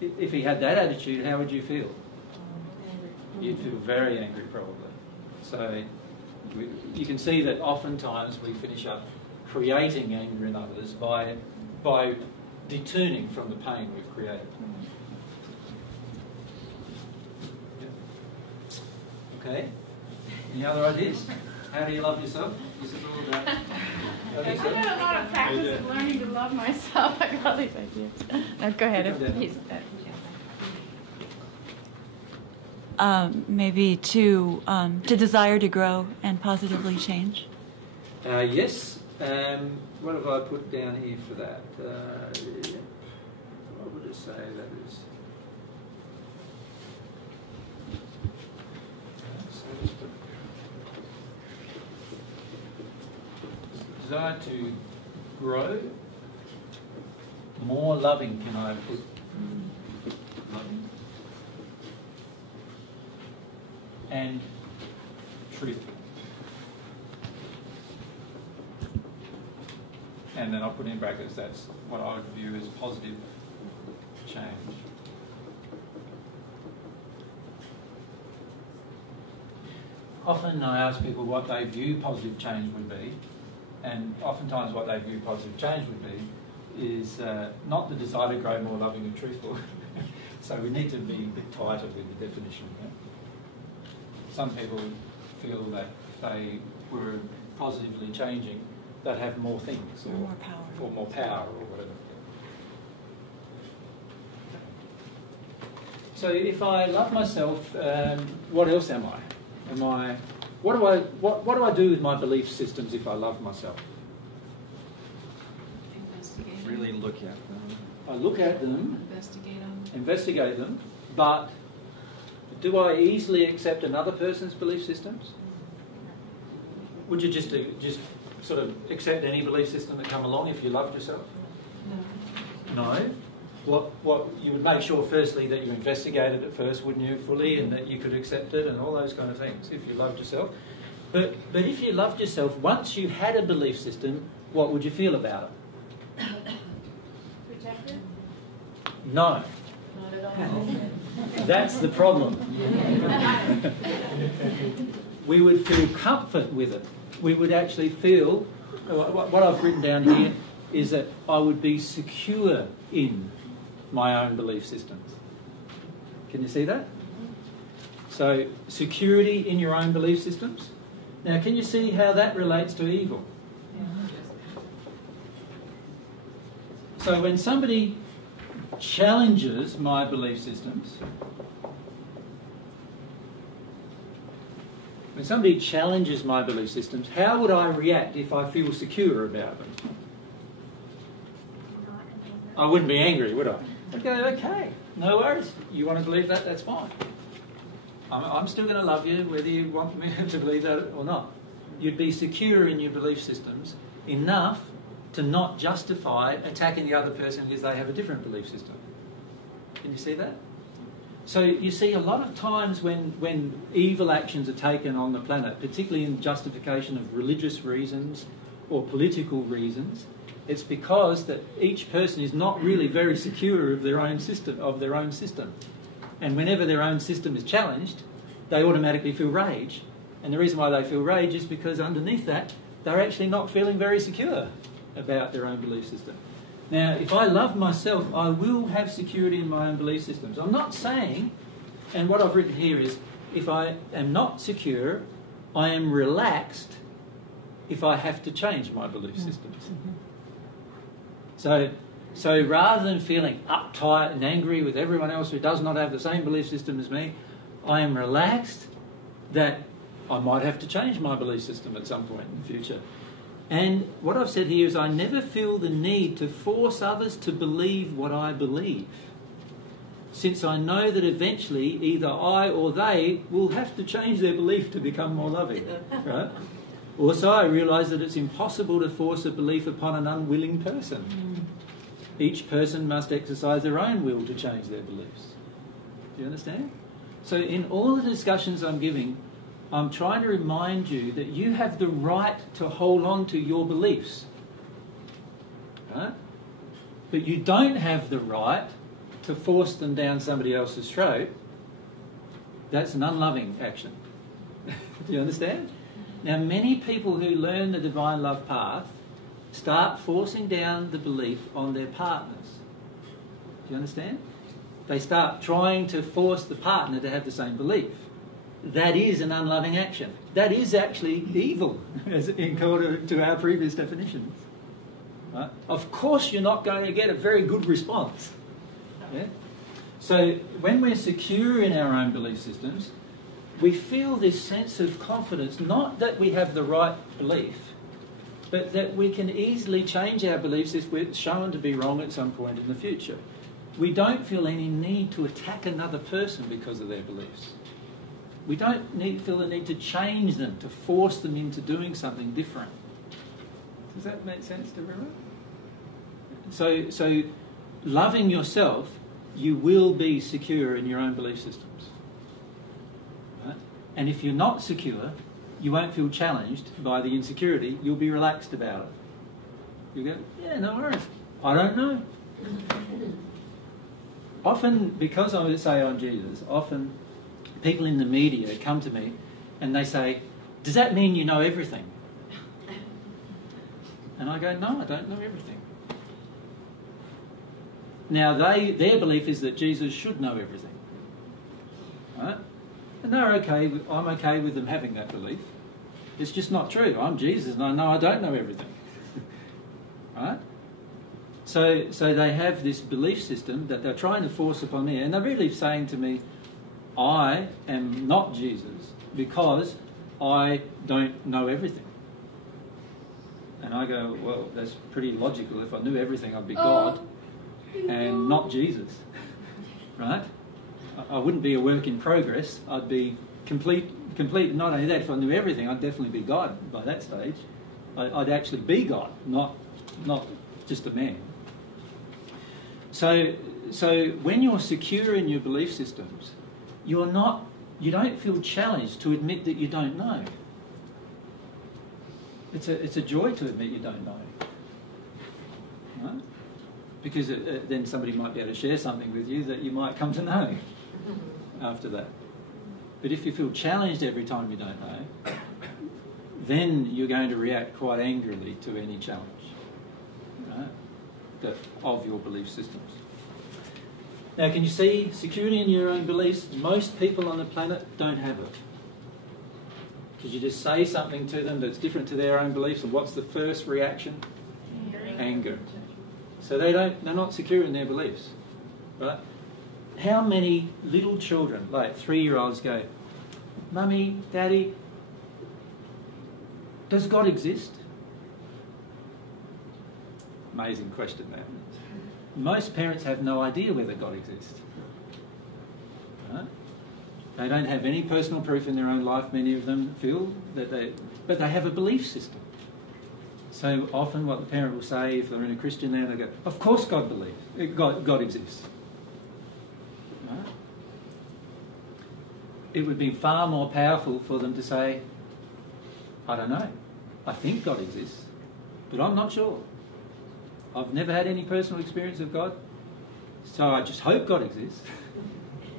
if he had that attitude, how would you feel? You'd feel very angry, probably. So you can see that oftentimes we finish up creating anger in others by deturning from the pain we've created. Okay. Any other ideas? How do you love yourself? This is all about. I've had a lot of practice in learning to love myself. I got all these ideas. No, go ahead. Maybe to desire to grow and positively change. Yes. What have I put down here for that? What would it say that is? Desire to grow. More loving, can I put? Loving. And truthful. And then I'll put in brackets, that's what I would view as positive change. Often I ask people what they view positive change would be, and oftentimes what they view positive change would be is not the desire to grow more loving and truthful. So we need to be a bit tighter with the definition. Yeah? Some people feel that if they were positively changing, they'd have more things, or more power, or whatever. So if I love myself, what else am I? What do I do with my belief systems if I love myself? Really look at them. I look at them, Investigate them. but do I easily accept another person's belief systems? Would you just sort of accept any belief system that come along if you loved yourself? No. What you would make sure firstly that you investigated it first, wouldn't you, fully, and that you could accept it and all those kind of things if you loved yourself. But if you loved yourself, once you had a belief system, what would you feel about it? Rejected? No. Not at all. That's the problem. We would feel comfort with it. We would actually feel, what I've written down here is that I would be secure in my own belief systems. Can you see that? So, security in your own belief systems. Now, can you see how that relates to evil? So when somebody challenges my belief systems, how would I react if I feel secure about them? I wouldn't be angry, would I? I'd go, okay, no worries. You want to believe that? That's fine. I'm still going to love you whether you want me to believe that or not. You'd be secure in your belief systems enough to not justify attacking the other person because they have a different belief system. Can you see that? So you see a lot of times when evil actions are taken on the planet, particularly in justification of religious reasons or political reasons, it's because that each person is not really very secure of their own system. And whenever their own system is challenged, they automatically feel rage. And the reason why they feel rage is because underneath that, they're actually not feeling very secure about their own belief system. Now, if I love myself, I will have security in my own belief systems. I'm not saying, and what I've written here is, if I am not secure, I am relaxed if I have to change my belief systems. So rather than feeling uptight and angry with everyone else who does not have the same belief system as me, I am relaxed that I might have to change my belief system at some point in the future. And what I've said here is I never feel the need to force others to believe what I believe, since I know that eventually either I or they will have to change their belief to become more loving, right? Also, I realise that it's impossible to force a belief upon an unwilling person. Each person must exercise their own will to change their beliefs. Do you understand? So in all the discussions I'm giving, I'm trying to remind you that you have the right to hold on to your beliefs. Right? But you don't have the right to force them down somebody else's throat. That's an unloving action. Do you understand? Now, many people who learn the divine love path start forcing down the belief on their partners. Do you understand? They start trying to force the partner to have the same belief. That is an unloving action. That is actually evil, as according to our previous definitions. Right? Of course you're not going to get a very good response. Yeah? So when we're secure in our own belief systems, we feel this sense of confidence, not that we have the right belief, but that we can easily change our beliefs if we're shown to be wrong at some point in the future. We don't feel any need to attack another person because of their beliefs. We don't feel the need to change them, to force them into doing something different. Does that make sense to everyone? So loving yourself, you will be secure in your own belief systems. Right? And if you're not secure, you won't feel challenged by the insecurity. You'll be relaxed about it. You go, yeah, no worries. I don't know. Often, because I would say I'm Jesus, often people in the media come to me and they say, does that mean you know everything? And I go, no, I don't know everything. Now, their belief is that Jesus should know everything. Right? And I'm okay with them having that belief. It's just not true. I'm Jesus and I know I don't know everything. Right? So they have this belief system that they're trying to force upon me, and they're really saying to me, I am not Jesus because I don't know everything. And I go, well, that's pretty logical. If I knew everything, I'd be God and not Jesus. Right? I wouldn't be a work in progress. I'd be complete. Not only that, if I knew everything, I'd definitely be God by that stage. I'd actually be God, not just a man. So when you're secure in your belief systems, you don't feel challenged to admit that you don't know. It's a joy to admit you don't know. Right? Because then somebody might be able to share something with you that you might come to know after that. But if you feel challenged every time you don't know, then you're going to react quite angrily to any challenge, right, of your belief systems. Now, can you see security in your own beliefs? Most people on the planet don't have it. Because you just say something to them that's different to their own beliefs, and what's the first reaction? Anger. So they're not secure in their beliefs, right? How many little children, like 3-year-olds, go, Mummy, Daddy, does God exist? Amazing question, that. Most parents have no idea whether God exists. Right? They don't have any personal proof in their own life, many of them feel, but they have a belief system. So often what the parent will say, if they're in a Christian now, they go, of course God exists. Right? It would be far more powerful for them to say, I don't know, I think God exists, but I'm not sure. I've never had any personal experience of God, so I just hope God exists,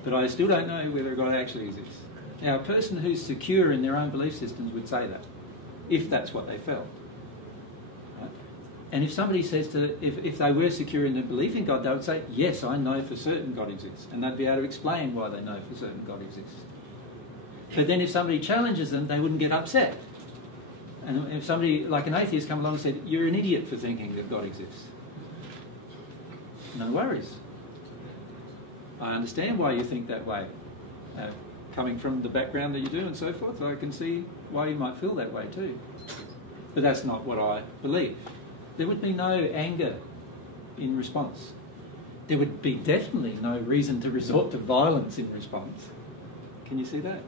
but I still don't know whether God actually exists. Now, a person who's secure in their own belief systems would say that, if that's what they felt. Right? And if somebody says if they were secure in their belief in God, they would say, yes, I know for certain God exists, and they'd be able to explain why they know for certain God exists. But then if somebody challenges them, they wouldn't get upset. And if somebody, like an atheist, come along and said, you're an idiot for thinking that God exists. No worries. I understand why you think that way. Coming from the background that you do and so forth, I can see why you might feel that way too. But that's not what I believe. There would be no anger in response. There would be definitely no reason to resort to violence in response. Can you see that?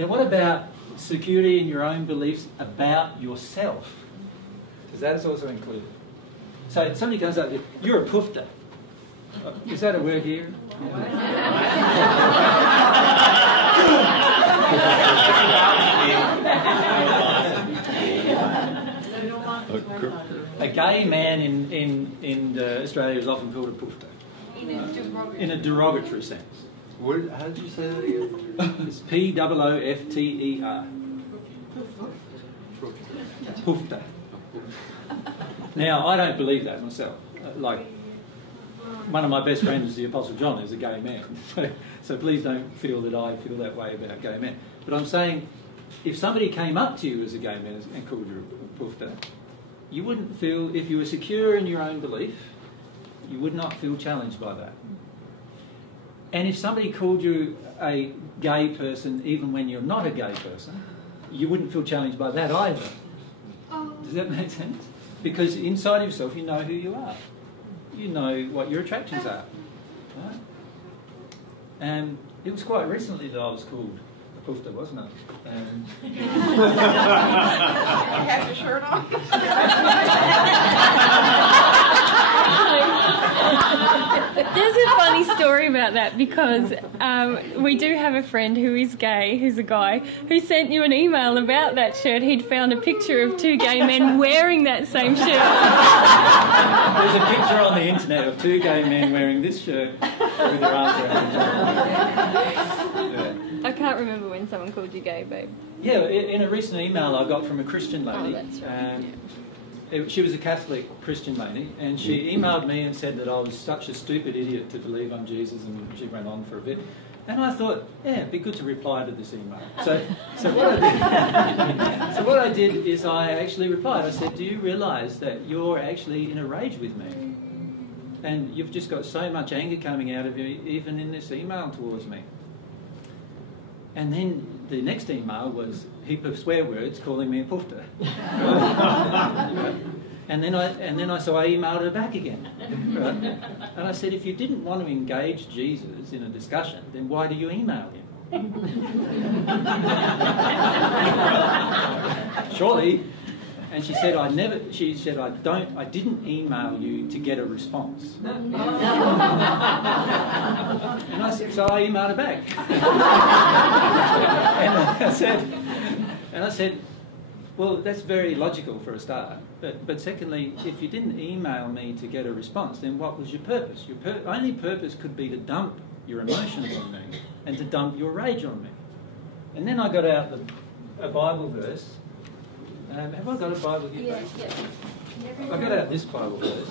Now, what about security in your own beliefs about yourself? Because that is also included. So somebody comes up to you, you're a pufta. Is that a word here? A gay man in Australia is often called a pufta. In a derogatory sense. How did you say that again? It's P-O-O-F-T-E-R. Pufta. Now, I don't believe that myself. Like, one of my best friends, the Apostle John, is a gay man. So please don't feel that I feel that way about gay men. But I'm saying, if somebody came up to you as a gay man and called you a pufta, you wouldn't feel, if you were secure in your own belief, you would not feel challenged by that. And if somebody called you a gay person even when you're not a gay person, you wouldn't feel challenged by that either. Does that make sense? Because inside yourself you know who you are. You know what your attractions are. Right? And it was quite recently that I was called a pufta, wasn't it? You have your shirt on? There's a funny story about that because we do have a friend who is gay, who's a guy, who sent you an email about that shirt. He'd found a picture of two gay men wearing that same shirt. There's a picture on the internet of two gay men wearing this shirt with their arms around each other. Yeah. I can't remember when someone called you gay, babe. Yeah, in a recent email I got from a Christian lady. Oh, that's right. She was a Catholic Christian lady, and she emailed me and said that I was such a stupid idiot to believe on Jesus, and she went on for a bit. And I thought, yeah, it'd be good to reply to this email. So what I did is I actually replied. I said, do you realise that you're actually in a rage with me? And you've just got so much anger coming out of you, even in this email towards me. And then the next email was a heap of swear words calling me a pufta. And then I emailed her back again. Right? And I said, if you didn't want to engage Jesus in a discussion, then why do you email him? Surely. And she said, I didn't email you to get a response. And I said, so I emailed her back. and I said, well, that's very logical for a start. But secondly, if you didn't email me to get a response, then what was your purpose? Your only purpose could be to dump your emotions on me and to dump your rage on me. And then I got out a Bible verse. Have I got a Bible here? Yes. I got out this Bible verse.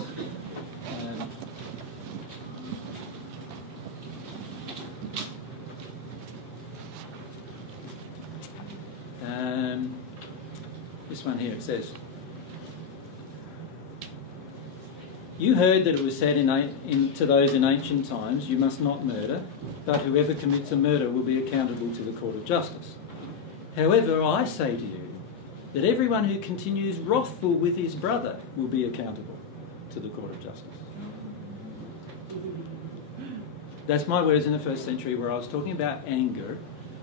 This one here, it says, you heard that it was said to those in ancient times, you must not murder, but whoever commits a murder will be accountable to the court of justice. However, I say to you, that everyone who continues wrathful with his brother will be accountable to the court of justice. That's my words in the first century where I was talking about anger,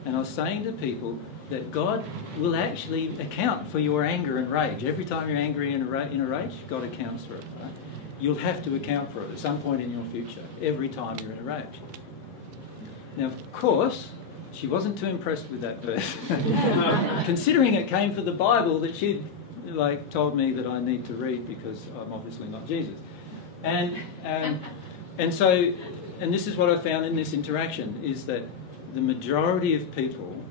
and I was saying to people that God will actually account for your anger and rage. Every time you're angry in a rage, God accounts for it. Right? You'll have to account for it at some point in your future, every time you're in a rage. Now, of course, she wasn't too impressed with that verse, considering it came from the Bible that she'd told me that I need to read because I'm obviously not Jesus. And this is what I found in this interaction, is that the majority of people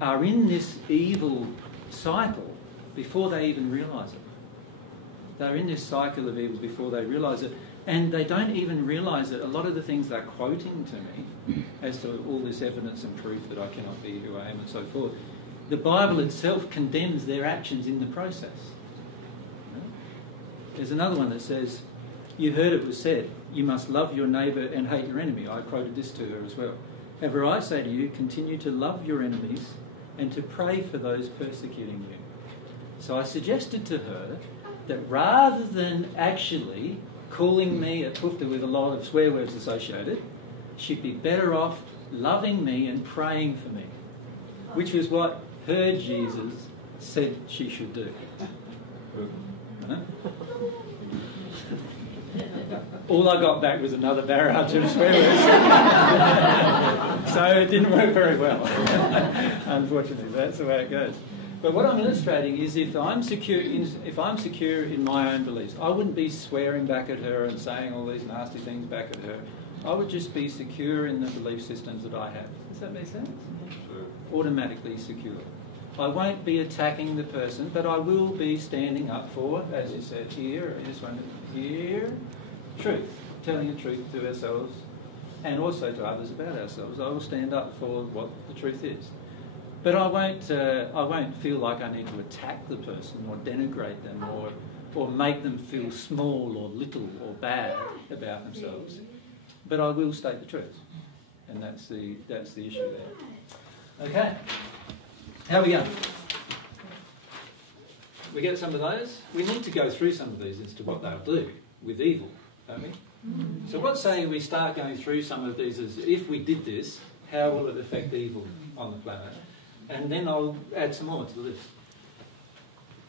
are in this evil cycle before they even realise it. They're in this cycle of evil before they realise it. And they don't even realise that a lot of the things they're quoting to me as to all this evidence and proof that I cannot be who I am and so forth, the Bible itself condemns their actions in the process. There's another one that says, you heard it was said, you must love your neighbour and hate your enemy. I quoted this to her as well. However, I say to you, continue to love your enemies and to pray for those persecuting you. So I suggested to her that rather than actually calling me a pufta with a lot of swear words associated, she'd be better off loving me and praying for me. which was what her Jesus said she should do. Huh? All I got back was another barrage of swear words. So it didn't work very well, unfortunately. That's the way it goes. But what I'm illustrating is if I'm secure in my own beliefs, I wouldn't be swearing back at her and saying all these nasty things back at her. I would just be secure in the belief systems that I have. Does that make sense? Automatically secure. I won't be attacking the person, but I will be standing up for, as you said here, this one here, truth, telling the truth to ourselves and also to others about ourselves. I will stand up for what the truth is. But I won't feel like I need to attack the person or denigrate them or make them feel small or little or bad about themselves. But I will state the truth, and that's the issue there. Okay, how are we going? We get some of those? We need to go through some of these as to what they'll do with evil, don't we? So let's say we start going through some of these as if we did this, how will it affect evil on the planet? And then I'll add some more to the list.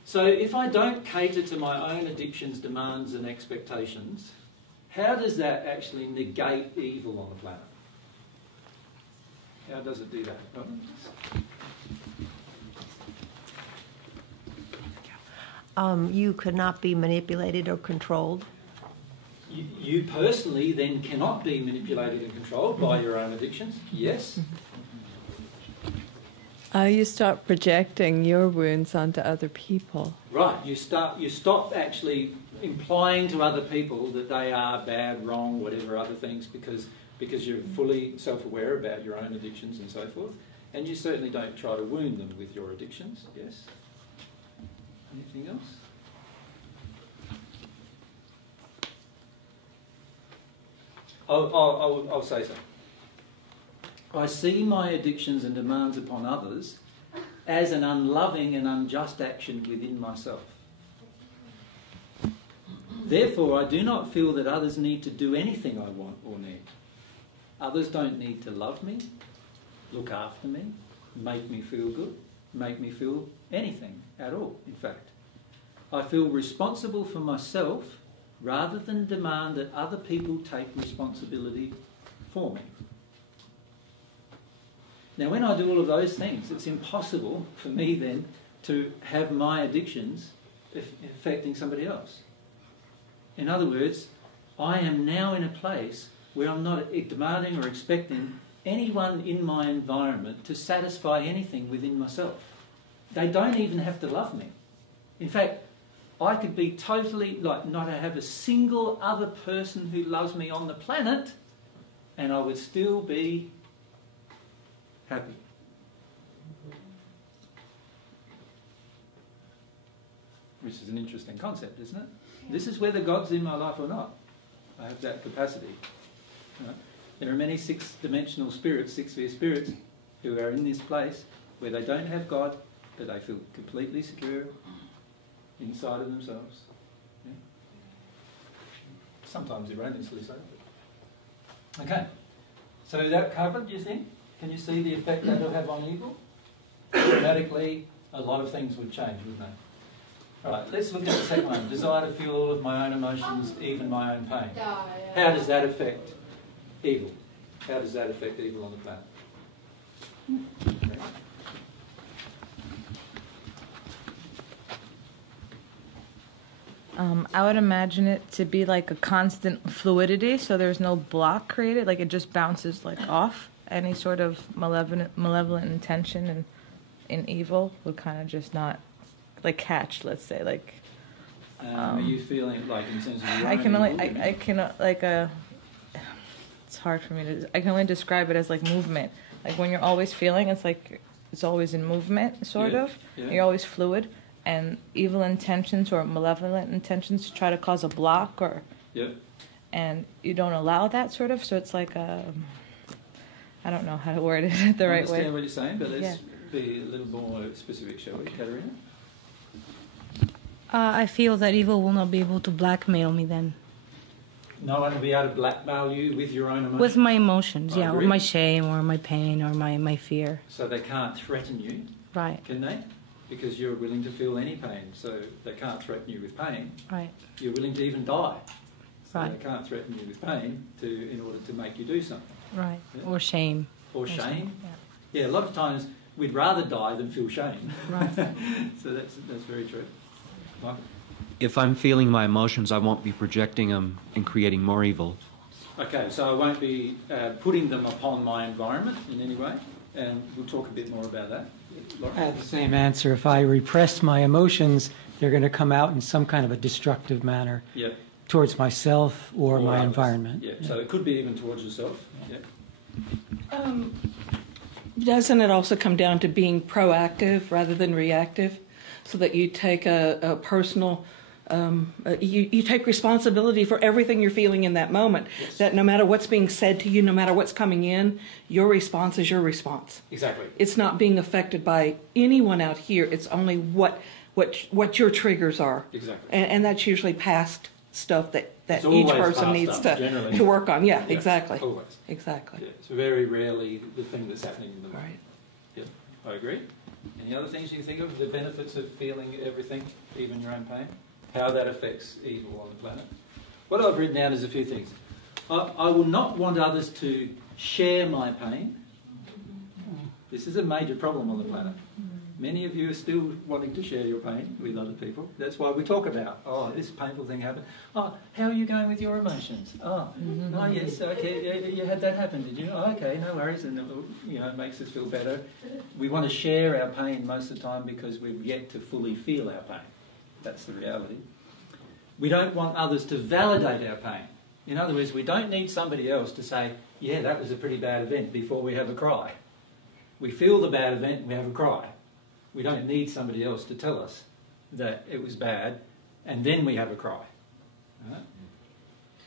So if I don't cater to my own addictions, demands and expectations, how does that actually negate evil on the planet? How does it do that? You could not be manipulated or controlled. You personally then cannot be manipulated and controlled by your own addictions. Yes? You start projecting your wounds onto other people. Right. You stop actually implying to other people that they are bad, wrong, whatever other things because you're fully self-aware about your own addictions and so forth. And you certainly don't try to wound them with your addictions. Yes? Anything else? I'll say so. I see my addictions and demands upon others as an unloving and unjust action within myself. Therefore, I do not feel that others need to do anything I want or need. Others don't need to love me, look after me, make me feel good, make me feel anything at all, in fact. I feel responsible for myself rather than demand that other people take responsibility for me. Now, when I do all of those things, it's impossible for me then to have my addictions affecting somebody else. In other words, I am now in a place where I'm not demanding or expecting anyone in my environment to satisfy anything within myself. They don't even have to love me. In fact, I could be totally, not have a single other person who loves me on the planet, and I would still be happy. Which is an interesting concept, isn't it? This is whether God's in my life or not. I have that capacity. Right? There are many six-dimensional spirits, six-sphere spirits, who are in this place where they don't have God, but they feel completely secure inside of themselves. Yeah? Sometimes erroneously so. Okay. So that covered, do you think? Can you see the effect that will have on evil? Automatically, a lot of things would change, wouldn't they? Right, let's look at the second one. Desire to feel all of my own emotions, even my own pain. How does that affect evil? How does that affect evil on the planet? Okay. I would imagine it to be like a constant fluidity, so there's no block created, like it just bounces off. Any sort of malevolent intention and in evil would kind of just not catch, let's say, are you feeling in terms of your I can own only evil? I can it's hard for me to, I can only describe it as movement. When you're always feeling, it's always in movement, sort of. Yeah. You're always fluid, and evil intentions or malevolent intentions try to cause a block and you don't allow that, sort of. So it's I don't know how to word it the right way. I understand what you're saying, but let's be a little more specific, shall we, Katerina? I feel that evil will not be able to blackmail me then. No one will be able to blackmail you with your own emotions? With my emotions, I yeah, or agree. my shame, or my pain, or my fear. So they can't threaten you, Right, can they? Because you're willing to feel any pain, so they can't threaten you with pain. right, You're willing to even die, so Right. they can't threaten you with pain in order to make you do something. right. Yeah. Or shame. Or shame. shame, Yeah, a lot of times we'd rather die than feel shame. Right. So that's very true. Michael? If I'm feeling my emotions, I won't be projecting them and creating more evil. Okay, so I won't be putting them upon my environment in any way, and we'll talk a bit more about that. Lauren? I have the same answer. If I repress my emotions, they're going to come out in some kind of a destructive manner Yeah. towards myself or my others. environment. Yeah, so it could be even towards yourself. Yeah. Doesn't it also come down to being proactive rather than reactive, so that you take a personal, you take responsibility for everything you're feeling in that moment? Yes. That no matter what's being said to you, no matter what's coming in, your response is your response. Exactly. It's not being affected by anyone out here. It's only what your triggers are. Exactly. And that's usually past stuff that It's each always person past needs stuff, generally. to work on. Yeah, Yeah, exactly. always. Exactly. Yeah, it's very rarely the thing that's happening in the moment. Right. Yeah, I agree. Any other things you think of? The benefits of feeling everything, even your own pain? How that affects evil on the planet? What I've written down is a few things. I will not want others to share my pain. This is a major problem on the planet. Many of you are still wanting to share your pain with other people. That's why we talk about, oh, this painful thing happened. Oh, how are you going with your emotions? Oh, oh yes, okay, you had that happen, did you? Oh, okay, no worries. And it makes us feel better. We want to share our pain most of the time because we've yet to fully feel our pain. That's the reality. We don't want others to validate our pain. In other words, we don't need somebody else to say, yeah, that was a pretty bad event before we have a cry. We feel the bad event and we have a cry. We don't need somebody else to tell us that it was bad, and then we have a cry. Right?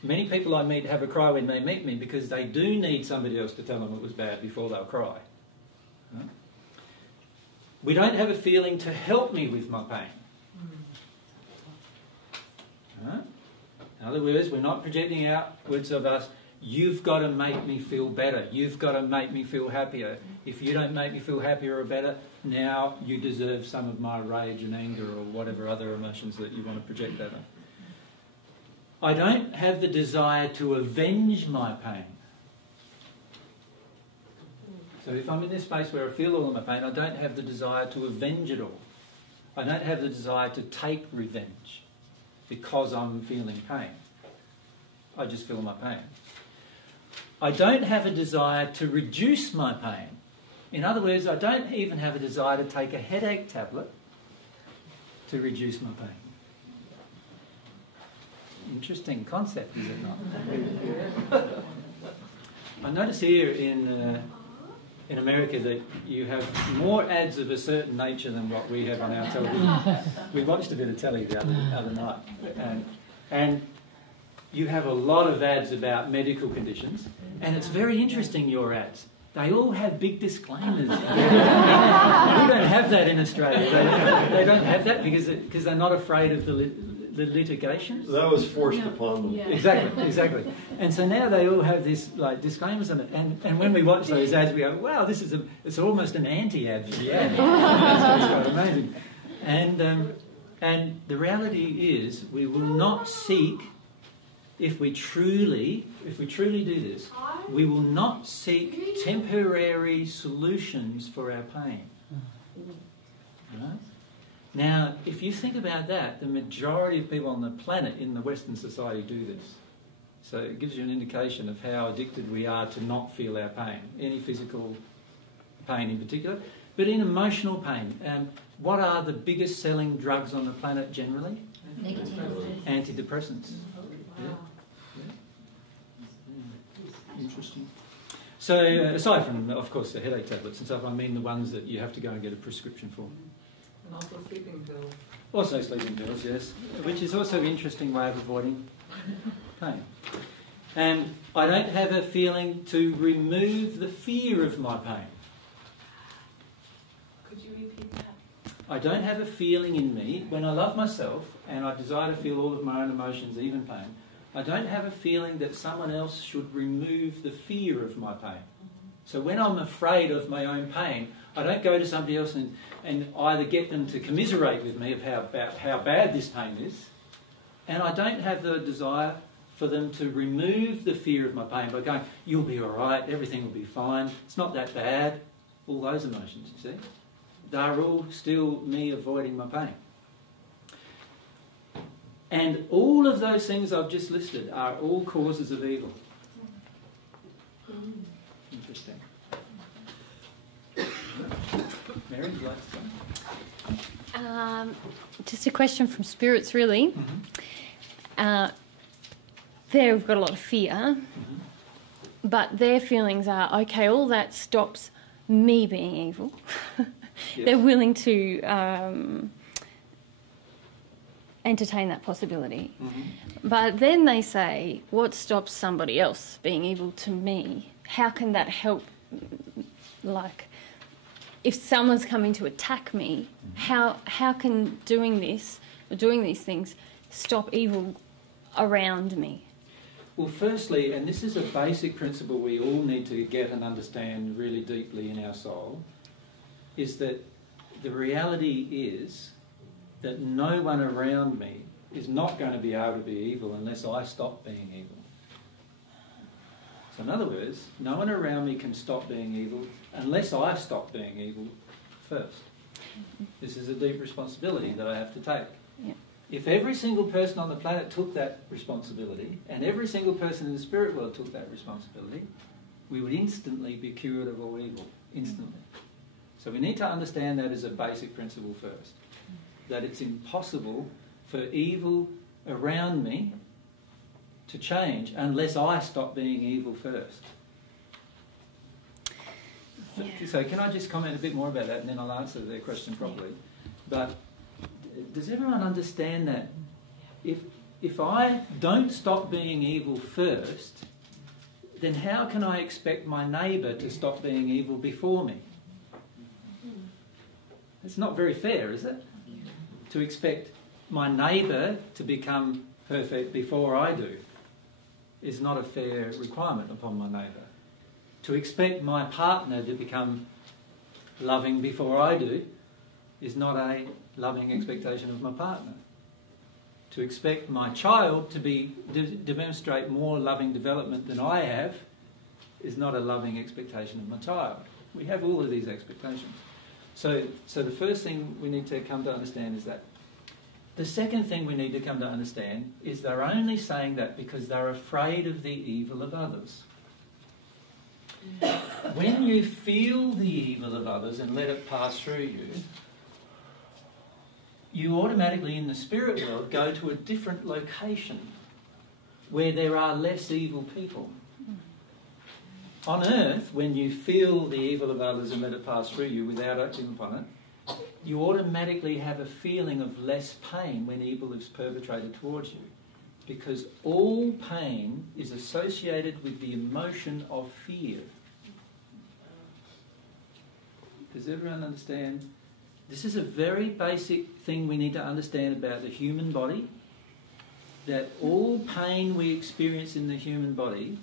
Many people I meet have a cry when they meet me because they do need somebody else to tell them it was bad before they'll cry. Right? We don't have a feeling to help me with my pain. Right? In other words, we're not projecting outwards of us, you've got to make me feel better, you've got to make me feel happier. If you don't make me feel happier or better, now you deserve some of my rage and anger or whatever other emotions that you want to project that on. I don't have the desire to avenge my pain. So if I'm in this space where I feel all of my pain, I don't have the desire to avenge it all. I don't have the desire to take revenge because I'm feeling pain. I just feel my pain. I don't have a desire to reduce my pain. In other words, I don't even have a desire to take a headache tablet to reduce my pain. Interesting concept, is it not? I notice here in America that you have more ads of a certain nature than what we have on our television. We watched a bit of telly the other night, and you have a lot of ads about medical conditions, and it's very interesting, your ads. They all have big disclaimers. We don't have that in Australia. They don't have that because they're not afraid of the litigation. That was forced upon them. Yeah. Exactly. And so now they all have this disclaimers on it. And when we watch those ads, we go, wow, it's almost an anti-ad for the ad. It's quite amazing. And the reality is, we will not seek. If we truly do this, we will not seek temporary solutions for our pain. Right? Now, if you think about that, the majority of people on the planet in the Western society do this. So it gives you an indication of how addicted we are to not feel our pain, any physical pain in particular, but in emotional pain. What are the biggest selling drugs on the planet generally? Antidepressants. Yeah. Interesting. So, aside from, of course, the headache tablets and stuff, I mean the ones that you have to go and get a prescription for. And also sleeping pills. Also sleeping pills, yes, which is also an interesting way of avoiding pain. And I don't have a feeling to remove the fear of my pain. Could you repeat that? I don't have a feeling in me, when I love myself and I desire to feel all of my own emotions, even pain, I don't have a feeling that someone else should remove the fear of my pain. So when I'm afraid of my own pain, I don't go to somebody else and either get them to commiserate with me about how bad this pain is, and I don't have the desire for them to remove the fear of my pain by going, you'll be all right, everything will be fine, it's not that bad. All those emotions, you see, they're all still me avoiding my pain. And all of those things I've just listed are all causes of evil. Interesting. Mary, would you like to say? Just a question from spirits, really. They've got a lot of fear, but their feelings are, okay, all that stops me being evil. Yes. They're willing to entertain that possibility. But then they say, what stops somebody else being evil to me? How can that help? Like, if someone's coming to attack me, how can doing this or doing these things stop evil around me? Well, firstly, and this is a basic principle we all need to get and understand really deeply in our soul, is that the reality is that no one around me is not going to be able to be evil unless I stop being evil. So in other words, no one around me can stop being evil unless I stop being evil first. This is a deep responsibility that I have to take. Yeah. If every single person on the planet took that responsibility, and every single person in the spirit world took that responsibility, we would instantly be cured of all evil. Instantly. So we need to understand that as a basic principle first. That it's impossible for evil around me to change unless I stop being evil first. Yeah. So can I just comment a bit more about that, and then I'll answer their question properly. But does everyone understand that if I don't stop being evil first, then how can I expect my neighbour to stop being evil before me? It's not very fair, is it? To expect my neighbour to become perfect before I do is not a fair requirement upon my neighbour. To expect my partner to become loving before I do is not a loving expectation of my partner. To expect my child to demonstrate more loving development than I have is not a loving expectation of my child. We have all of these expectations. So the first thing we need to come to understand is that. The second thing we need to come to understand is they're only saying that because they're afraid of the evil of others. When you feel the evil of others and let it pass through you, you automatically in the spirit world go to a different location where there are less evil people. On earth, when you feel the evil of others and let it pass through you without acting upon it, you automatically have a feeling of less pain when evil is perpetrated towards you. Because all pain is associated with the emotion of fear. Does everyone understand? This is a very basic thing we need to understand about the human body, that all pain we experience in the human body,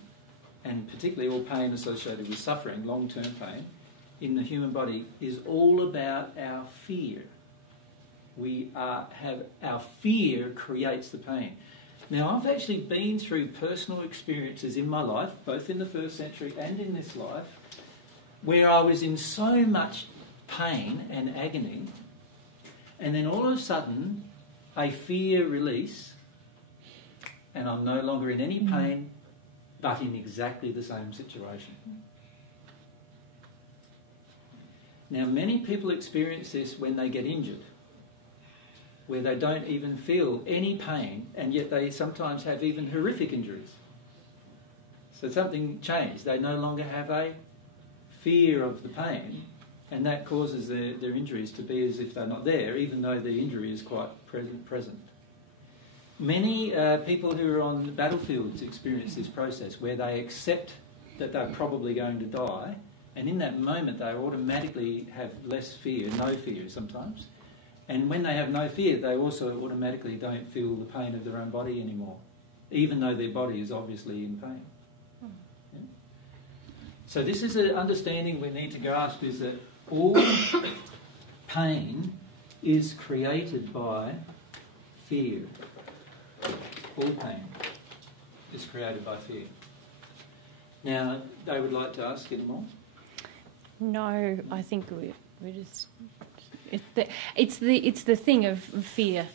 and particularly all pain associated with suffering, long-term pain, in the human body is all about our fear. Our fear creates the pain. Now, I've actually been through personal experiences in my life, both in the first century and in this life, where I was in so much pain and agony, and then all of a sudden, a fear release, and I'm no longer in any pain, but in exactly the same situation. Now, many people experience this when they get injured, where they don't even feel any pain, and yet they sometimes have even horrific injuries. So something changed. They no longer have a fear of the pain, and that causes their injuries to be as if they're not there, even though the injury is quite present. Many people who are on the battlefields experience this process, where they accept that they're probably going to die, and in that moment they automatically have less fear, no fear sometimes. And when they have no fear, they also automatically don't feel the pain of their own body anymore. even though their body is obviously in pain. Yeah? So this is an understanding we need to grasp, is that all pain is created by fear. All pain is created by fear. Now, they would like to ask any more? No, I think we're just... It's the thing of fear,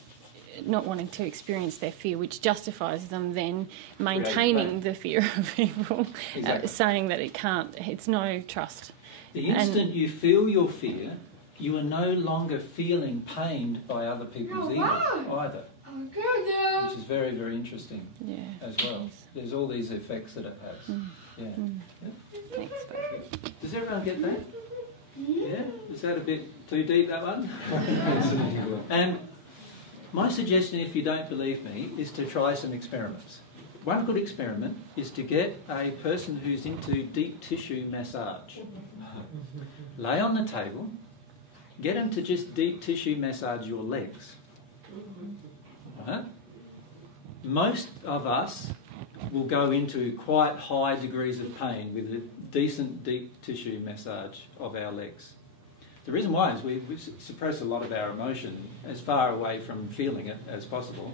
not wanting to experience their fear, which justifies them then maintaining the fear of evil, Exactly. saying that it's no trust. The instant you feel your fear, you are no longer feeling pained by other people's evil either. Which is very, very interesting as well. There's all these effects that it has. Yeah. Thanks, Does everyone get that? Yeah? Is that a bit too deep, that one? My suggestion, if you don't believe me, is to try some experiments. One good experiment is to get a person who's into deep tissue massage. Lay on the table, get them to just deep tissue massage your legs. Right? Most of us will go into quite high degrees of pain with a decent deep tissue massage of our legs. The reason why is we suppress a lot of our emotion as far away from feeling it as possible,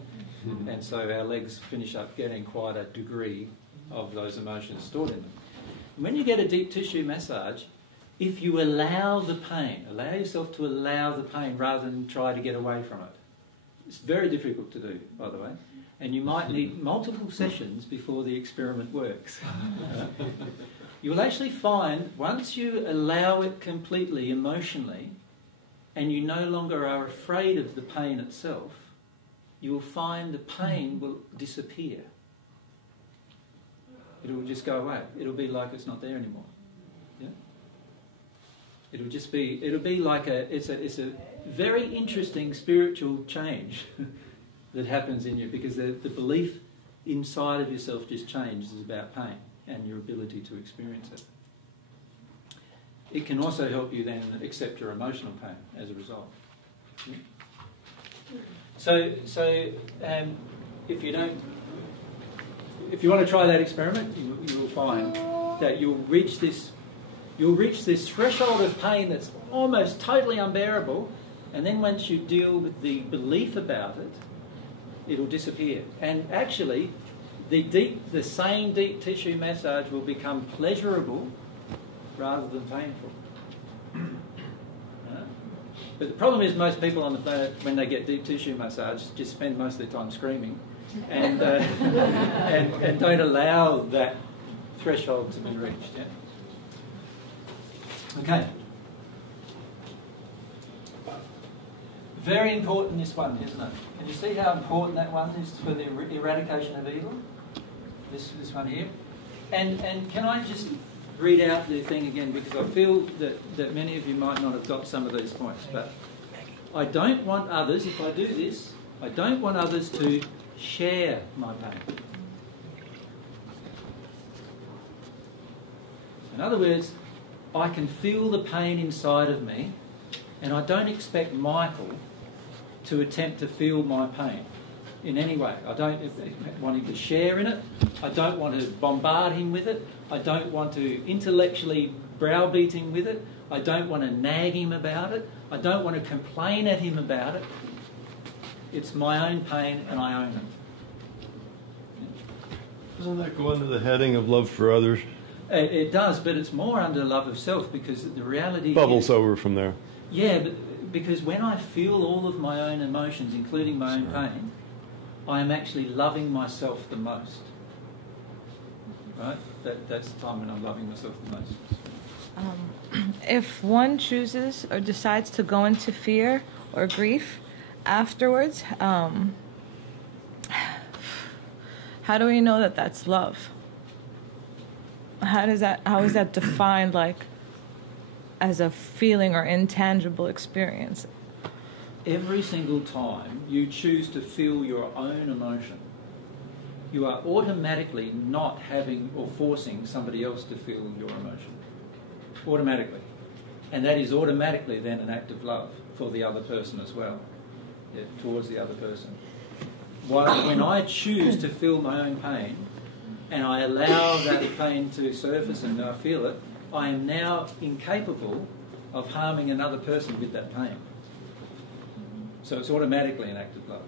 and so our legs finish up getting quite a degree of those emotions stored in them. When you get a deep tissue massage, if you allow the pain, allow yourself to allow the pain rather than try to get away from it. It's very difficult to do, by the way, and you might need multiple sessions before the experiment works. You will actually find, once you allow it completely emotionally, and you no longer are afraid of the pain itself, you will find the pain will disappear. It will just go away. It'll be like it's not there anymore. Yeah? It'll be like it's a very interesting spiritual change that happens in you, because the belief inside of yourself just changes about pain and your ability to experience it. It can also help you then accept your emotional pain as a result. Yeah? So if you want to try that experiment, you will find that you'll reach this threshold of pain that's almost totally unbearable, and then once you deal with the belief about it, it'll disappear. And actually, the same deep tissue massage will become pleasurable rather than painful. But the problem is, most people on the planet, when they get deep tissue massage, just spend most of their time screaming, and don't allow that threshold to be reached. Yeah? Okay. Very important, this one, isn't it? Can you see how important that one is for the eradication of evil? This one here. And can I just read out the thing again, because I feel that many of you might not have got some of these points. But I don't want others, if I do this, I don't want others to share my pain. In other words, I can feel the pain inside of me, and I don't expect Michael to attempt to feel my pain in any way. I don't want him to share in it. I don't want to bombard him with it. I don't want to intellectually browbeat him with it. I don't want to nag him about it. I don't want to complain at him about it. It's my own pain, and I own it. Doesn't that go under the heading of love for others? It does, but it's more under love of self, because the reality bubbles over from there. Yeah, but because when I feel all of my own emotions, including my own pain, I am actually loving myself the most. Right? That's the time when I'm loving myself the most. If one chooses or decides to go into fear or grief afterwards, how do we know that that's love? How is that defined, like, as a feeling or intangible experience? Every single time you choose to feel your own emotion, you are automatically not having or forcing somebody else to feel your emotion. Automatically. And that is automatically then an act of love for the other person as well, towards the other person. When I choose to feel my own pain and I allow that pain to surface and I feel it, I am now incapable of harming another person with that pain. So it's automatically an act of love.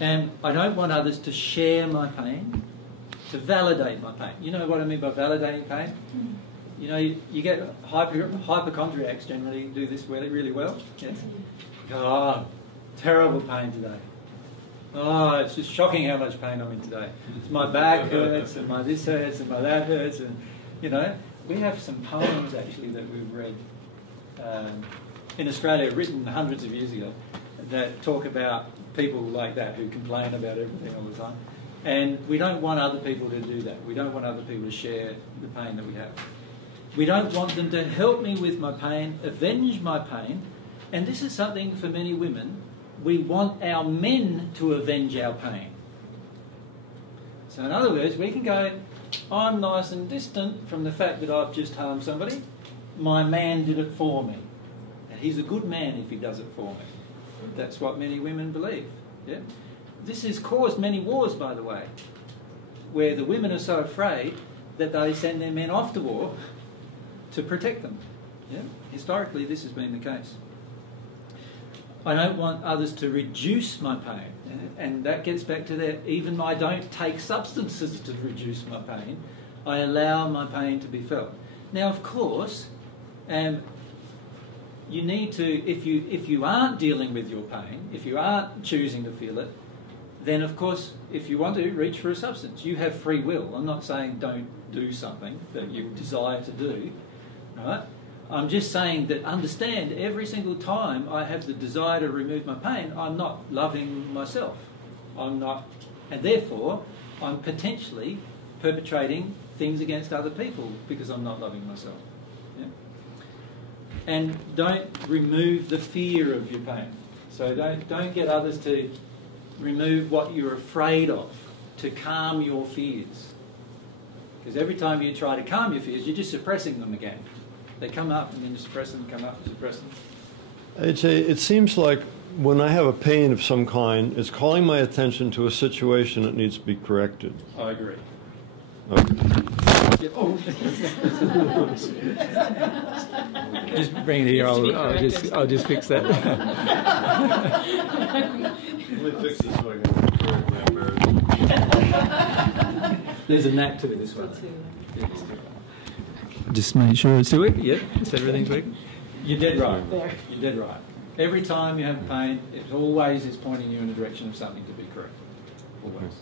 And I don't want others to share my pain, to validate my pain. You know what I mean by validating pain? You know, you get hypochondriacs generally do this really well. Yes. Oh, terrible pain today. Oh, it's just shocking how much pain I'm in today. My back hurts, and my this hurts, and my that hurts, and you know, we have some poems actually that we've read in Australia, written hundreds of years ago, that talk about people like that who complain about everything all the time. And we don't want other people to do that. We don't want other people to share the pain that we have. We don't want them to help me with my pain, avenge my pain. And this is something for many women. We want our men to avenge our pain. So in other words, we can go, I'm nice and distant from the fact that I've just harmed somebody. My man did it for me. And he's a good man if he does it for me. That's what many women believe. Yeah? This has caused many wars, by the way, where the women are so afraid that they send their men off to war to protect them. Yeah? Historically, this has been the case. I don't want others to reduce my pain. And that gets back to that, even I don't take substances to reduce my pain. I allow my pain to be felt. Now, of course, you need to, if you aren't dealing with your pain, if you aren't choosing to feel it, then of course, if you want to, reach for a substance. You have free will. I'm not saying don't do something that you desire to do, right? I'm just saying that understand every single time I have the desire to remove my pain, I'm not loving myself. I'm not, and therefore, I'm potentially perpetrating things against other people because I'm not loving myself. Yeah? And don't remove the fear of your pain. So don't get others to remove what you're afraid of to calm your fears. Because every time you try to calm your fears, you're just suppressing them again. They come up and then you suppress them, come up and suppress them. It seems like when I have a pain of some kind, it's calling my attention to a situation that needs to be corrected. I agree. Okay. Yeah. Oh. Just bring it here. I'll just fix that. Let me fix this so I can correct my embarrassment. There's a knack to this one. Just make sure it's working. Yeah, so everything's working. You're dead right. You're dead right. Every time you have pain, it always is pointing you in the direction of something to be corrected. Always.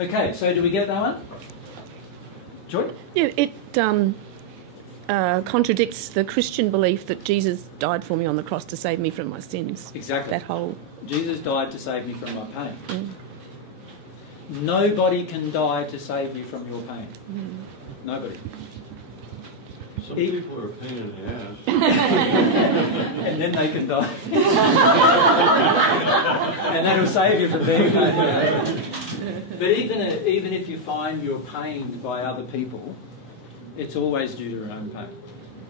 Okay, so do we get that one? Joy? Yeah, it contradicts the Christian belief that Jesus died for me on the cross to save me from my sins. Exactly. That whole... Jesus died to save me from my pain. Nobody can die to save you from your pain. Nobody. Some people are a pain in the ass. And then they can die. And that'll save you from being pain. But even if you find you're pained by other people, it's always due to your own pain.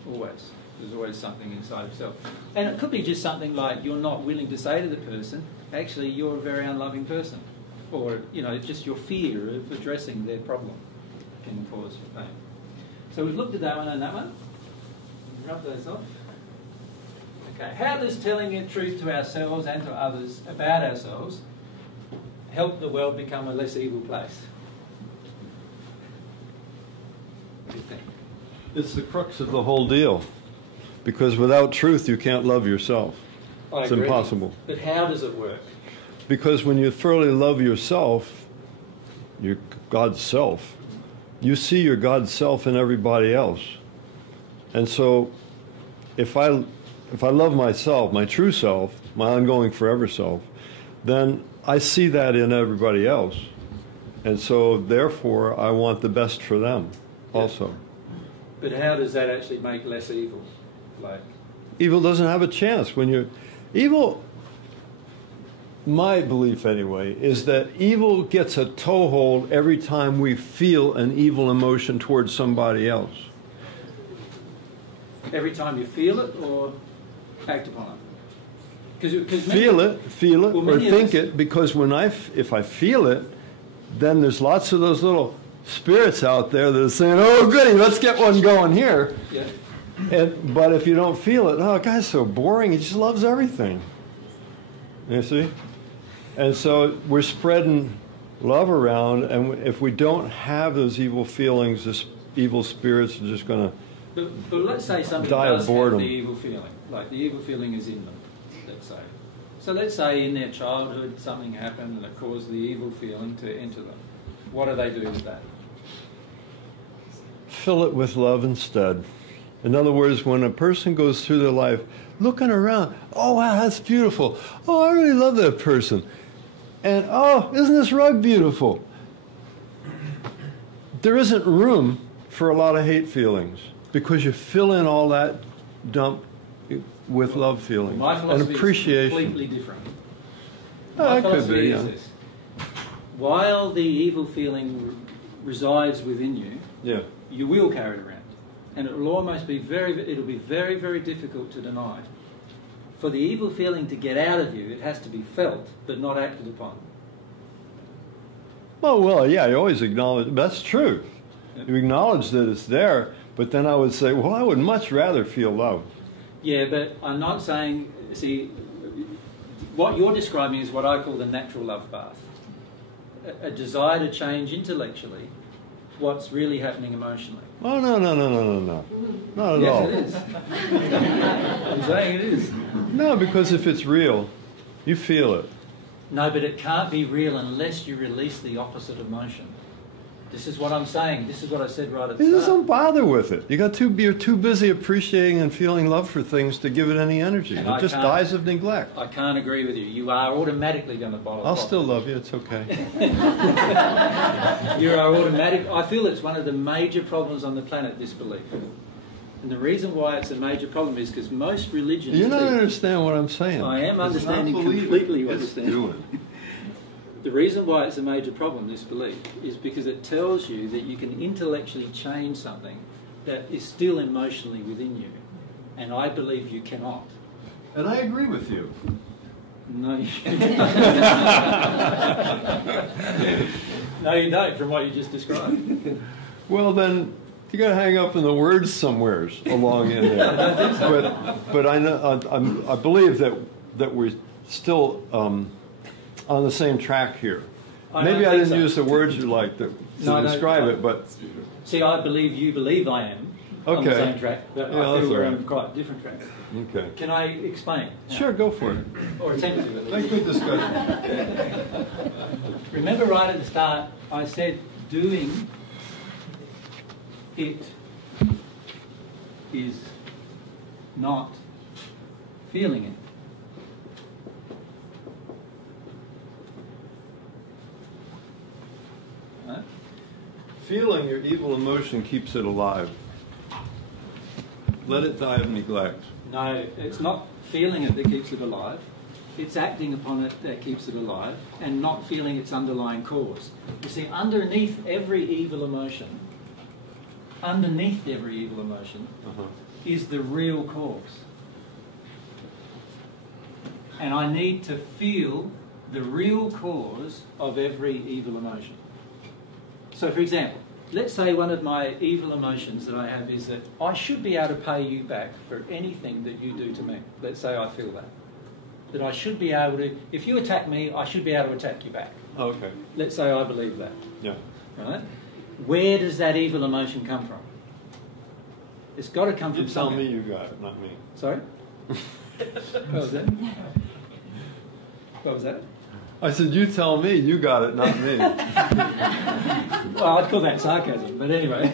Always. There's always something inside of yourself. And it could be just something like you're not willing to say to the person, actually, you're a very unloving person. Or, you know, just your fear of addressing their problem can cause your pain. So we've looked at that one and that one. Rub those off. Okay, how does telling the truth to ourselves and to others about ourselves help the world become a less evil place? What do you think? It's the crux of the whole deal. Because without truth, you can't love yourself. It's impossible. But how does it work? Because when you thoroughly love yourself, your God's self, you see your God's self in everybody else. And so if I love myself, my true self, my ongoing forever self, then I see that in everybody else. And so therefore I want the best for them also. But how does that actually make less evil? Like, evil doesn't have a chance when you're evil. My belief, anyway, is that evil gets a toehold every time we feel an evil emotion towards somebody else. every time you feel it or act upon it? feel it, or think it, because if I feel it, then there's lots of those little spirits out there that are saying, "Oh, goody, let's get one going here." Yeah. But if you don't feel it, oh, guy's so boring. He just loves everything. You see? And so we're spreading love around, and if we don't have those evil feelings, this evil spirits are just going to But let's say somebody die of does have boredom. the evil feeling, like the evil feeling is in them, let's say. So let's say in their childhood something happened and it caused the evil feeling to enter them. What do they do with that? Fill it with love instead. In other words, when a person goes through their life looking around, oh, wow, that's beautiful. Oh, I really love that person. And, oh, isn't this rug beautiful? There isn't room for a lot of hate feelings because you fill in all that dump with love feelings My and philosophy appreciation. is completely different. Oh, My that could philosophy be, is yeah. this. While the evil feeling resides within you, Yeah. you will carry it around. And it will almost be it'll be very, very difficult to deny. For the evil feeling to get out of you, it has to be felt, but not acted upon. Oh, well, yeah, you always acknowledge, that's true. You acknowledge that it's there, but then I would say, well, I would much rather feel love. Yeah, but I'm not saying, see, what you're describing is what I call the natural love bath. A desire to change intellectually what's really happening emotionally. Oh, no. Not at all. Yes, it is. I'm saying it is. No, because if it's real, you feel it. No, but it can't be real unless you release the opposite emotion. This is what I'm saying. This is what I said right at the You just start. don't bother with it. You're too busy appreciating and feeling love for things to give it any energy. And It I just can't- dies of neglect. I can't agree with you. You are automatically going to bottle. I'll still love you. It's okay. You are automatic. I feel it's one of the major problems on the planet, disbelief. And the reason why it's a major problem is because most religions... You don't understand what I'm saying. I am It's not understanding believing, completely what it's you're saying. doing. The reason why it's a major problem, this belief, is because it tells you that you can intellectually change something that is still emotionally within you. And I believe you cannot. And I agree with you. No, you No, you don't, from what you just described. Well, then you got to hang up in the words somewheres along in there. I don't think so. But I know I believe that we're still on the same track here. Maybe I didn't use the words you like to describe it, but see, I believe you believe I am on the Okay. same track, but Yeah, I that's feel we're all right. on quite different tracks. Okay. Can I explain? Sure, go for it. Or attempt to, at least. Make good discussion. Remember right at the start, I said doing it is not feeling it. Right? Feeling your evil emotion keeps it alive. Let it die of neglect. No, it's not feeling it that keeps it alive. It's acting upon it that keeps it alive and not feeling its underlying cause. You see, underneath every evil emotion, is the real cause. And I need to feel the real cause of every evil emotion. So, for example, let's say one of my evil emotions that I have is that I should be able to pay you back for anything that you do to me. Let's say I feel that. That I should be able to, if you attack me, I should be able to attack you back. Oh, okay. Let's say I believe that. Yeah. Right? Where does that evil emotion come from? It's got to come from You tell somewhere. me you got it, not me. Sorry? What was that? What was that? I said, you tell me you got it, not me. Well, I'd call that sarcasm, but anyway.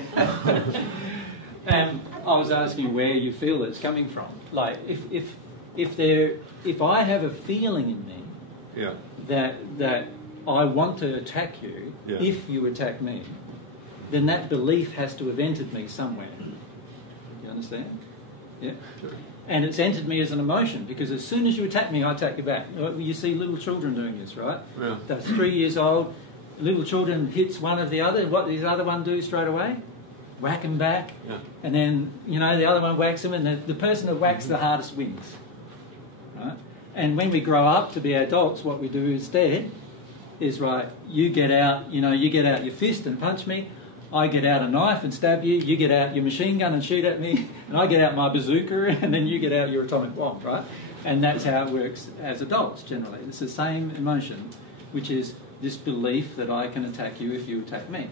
And I was asking where you feel it's coming from. Like, if I have a feeling in me Yeah. that I want to attack you, Yeah. if you attack me, then that belief has to have entered me somewhere. You understand? Yeah. And it's entered me as an emotion because as soon as you attack me, I attack you back. You see little children doing this, right? Yeah. They're 3 years old. Little children hits one of the other. What does the other one do straight away? Whack them back. Yeah. And then, the other one whacks them, and the person that whacks the hardest wins. Right? And when we grow up to be adults, what we do instead is, right, you get out your fist and punch me, I get out a knife and stab you, you get out your machine gun and shoot at me, and I get out my bazooka and then you get out your atomic bomb, right? And that's how it works as adults generally. It's the same emotion, which is this belief that I can attack you if you attack me.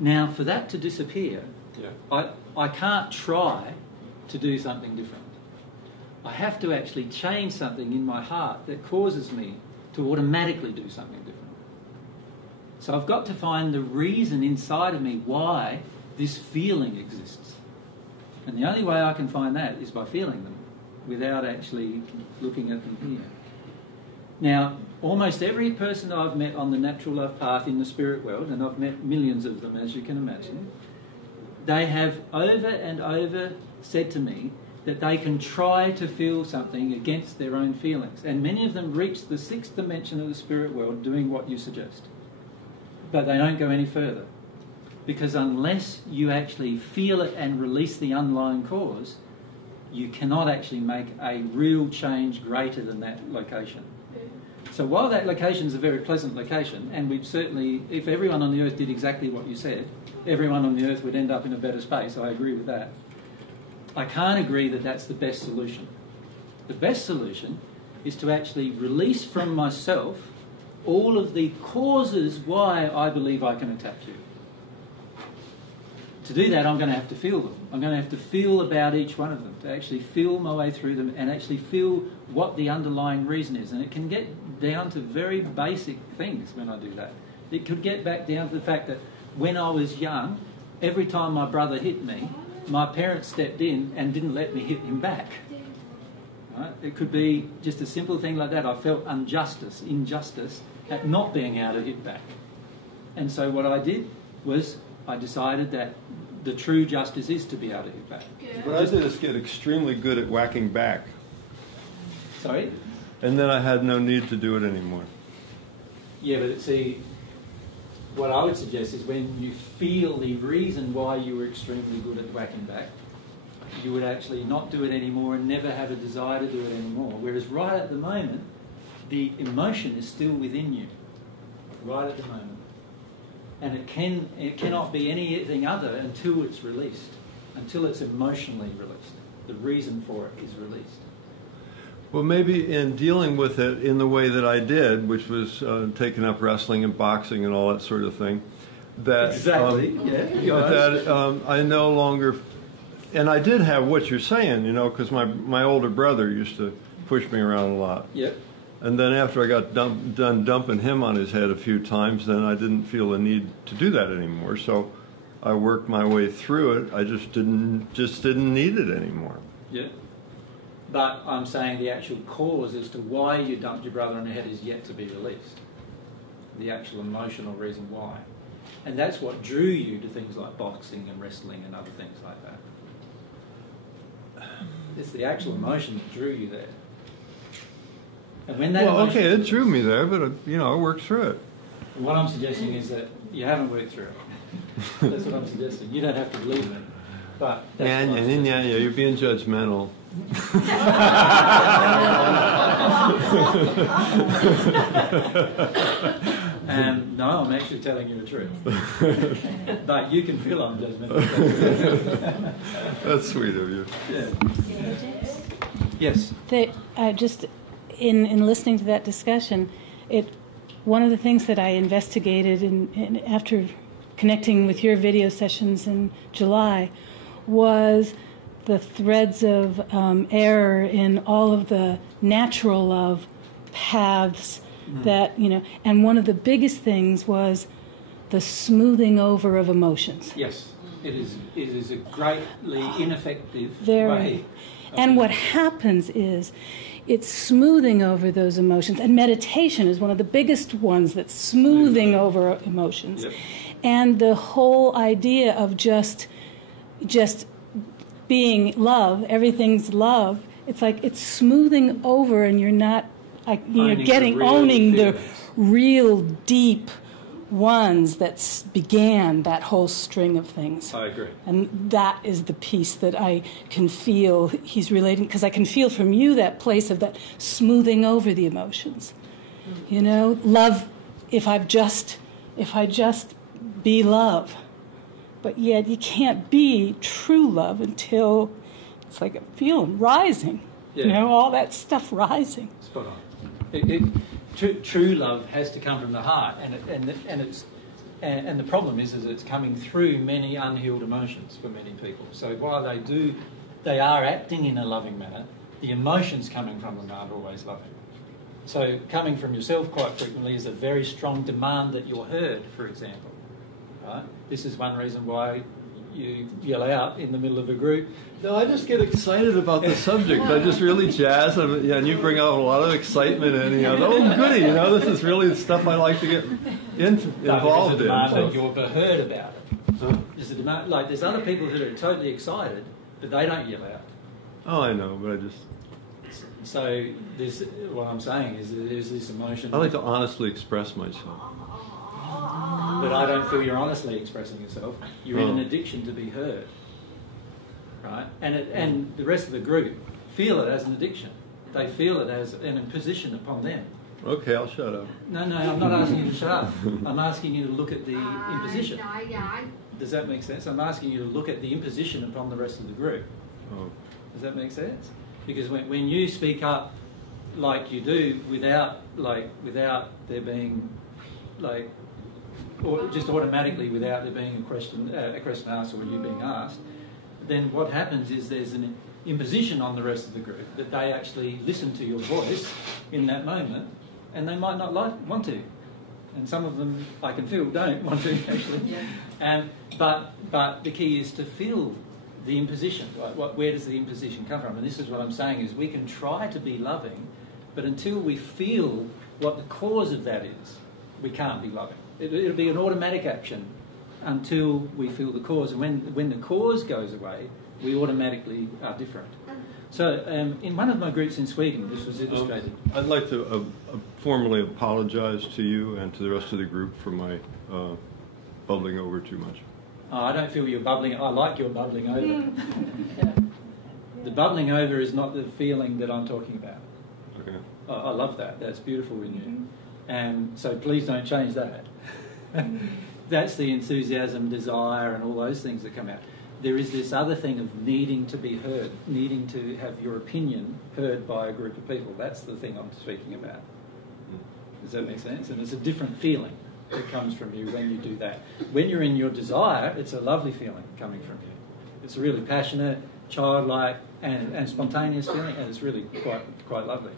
Now, for that to disappear, I can't try to do something different. I have to actually change something in my heart that causes me to automatically do something different. So I've got to find the reason inside of me why this feeling exists. And the only way I can find that is by feeling them, without actually looking at them here. Now, almost every person I've met on the natural love path in the spirit world, and I've met millions of them, as you can imagine, they have over and over said to me that they can try to feel something against their own feelings. And many of them reach the 6th dimension of the spirit world doing what you suggest. But they don't go any further. Because unless you actually feel it and release the underlying cause, you cannot actually make a real change greater than that location. So while that location is a very pleasant location, and we'd certainly, if everyone on the earth did exactly what you said, everyone on the earth would end up in a better space. I agree with that. I can't agree that that's the best solution. The best solution is to actually release from myself all of the causes why I believe I can attack you. To do that, I'm going to have to feel them. I'm going to have to feel about each one of them, to actually feel my way through them and actually feel what the underlying reason is. And it can get down to very basic things when I do that. It could get back down to the fact that when I was young, every time my brother hit me, my parents stepped in and didn't let me hit him back. Right? It could be just a simple thing like that. I felt injustice at not being able to hit back. And so what I did was I decided that the true justice is to be able to hit back. What I did is get extremely good at whacking back. Sorry? And then I had no need to do it anymore. Yeah, but see, what I would suggest is when you feel the reason why you were extremely good at whacking back, you would actually not do it anymore and never have a desire to do it anymore. Whereas right at the moment, the emotion is still within you. Right at the moment. And it cannot be anything other until it's released, until it's emotionally released. The reason for it is released. Well, maybe in dealing with it in the way that I did, which was taking up wrestling and boxing and all that sort of thing, that I no longer, and I did have what you're saying, you know, because my older brother used to push me around a lot. Yep. And then after I got done dumping him on his head a few times, then I didn't feel the need to do that anymore. So I worked my way through it. I just didn't need it anymore. Yeah. But I'm saying the actual cause as to why you dumped your brother on the head is yet to be released. The actual emotional reason why. And that's what drew you to things like boxing and wrestling and other things like that. It's the actual emotion that drew you there. And when that okay, it drew me there, but I worked through it. What I'm suggesting is that you haven't worked through it. That's what I'm suggesting. You don't have to believe me. But you're being judgmental. No, I'm actually telling you the truth. But you can feel I'm judgmental. That's sweet of you. Yeah. Yes. Just in listening to that discussion, one of the things that I investigated in after connecting with your video sessions in July was the threads of error in all of the natural love paths that, and one of the biggest things was the smoothing over of emotions. Yes, it is a greatly ineffective way. And what happens is it's smoothing over those emotions, and meditation is one of the biggest ones that's smoothing over emotions. Yep. And the whole idea of just being love, everything's love, it's like it's smoothing over and you're not, owning the real deep ones that began that whole string of things. I agree. And that is the piece that I can feel he's relating, because I can feel from you that place of that smoothing over the emotions. You know, love, if I just be love. But yet you can't be true love until it's like a feeling rising. Yeah. You know, all that stuff rising. Spot on. True love has to come from the heart, and the problem is it's coming through many unhealed emotions for many people. So while they are acting in a loving manner, the emotions coming from them aren't always loving. So coming from yourself quite frequently is a very strong demand that you're heard, for example. Right? This is one reason why you yell out in the middle of a group. No, I just get excited about the subject. I just really jazz, and you bring out a lot of excitement, and oh goody, this is really the stuff I like to get involved in. That you're heard about it. There's a demand, like there's other people who are totally excited, but they don't yell out. Oh, I know, but I just. So this, what I'm saying is there's this emotion. I like to honestly express myself. But I don't feel you're honestly expressing yourself. You're in an addiction to be heard, right? And the rest of the group feel it as an addiction. They feel it as an imposition upon them. Okay, I'll shut up. No, I'm not asking you to shut up. I'm asking you to look at the imposition. Does that make sense? I'm asking you to look at the imposition upon the rest of the group. Oh. Does that make sense? Because when you speak up like you do without there being or just automatically without there being a question asked or you being asked, then what happens is there's an imposition on the rest of the group that they actually listen to your voice in that moment, and they might not want to, and some of them I can feel don't want to actually. But the key is to feel the imposition. Right? Where does the imposition come from? And this is what I'm saying is we can try to be loving, but until we feel what the cause of that is, we can't be loving. It'll be an automatic action until we feel the cause. And when the cause goes away, we automatically are different. So in one of my groups in Sweden, this was illustrated. I'd like to formally apologize to you and to the rest of the group for my bubbling over too much. Oh, I don't feel you're bubbling. I like your bubbling over. The bubbling over is not the feeling that I'm talking about. Okay. I love that. That's beautiful in you. And so please don't change that. That's the enthusiasm, desire, and all those things that come out. There is this other thing of needing to be heard, needing to have your opinion heard by a group of people. That's the thing I'm speaking about. Does that make sense? And it's a different feeling that comes from you when you do that. When you're in your desire, it's a lovely feeling coming from you. It's a really passionate, childlike, and spontaneous feeling, and it's really quite lovely.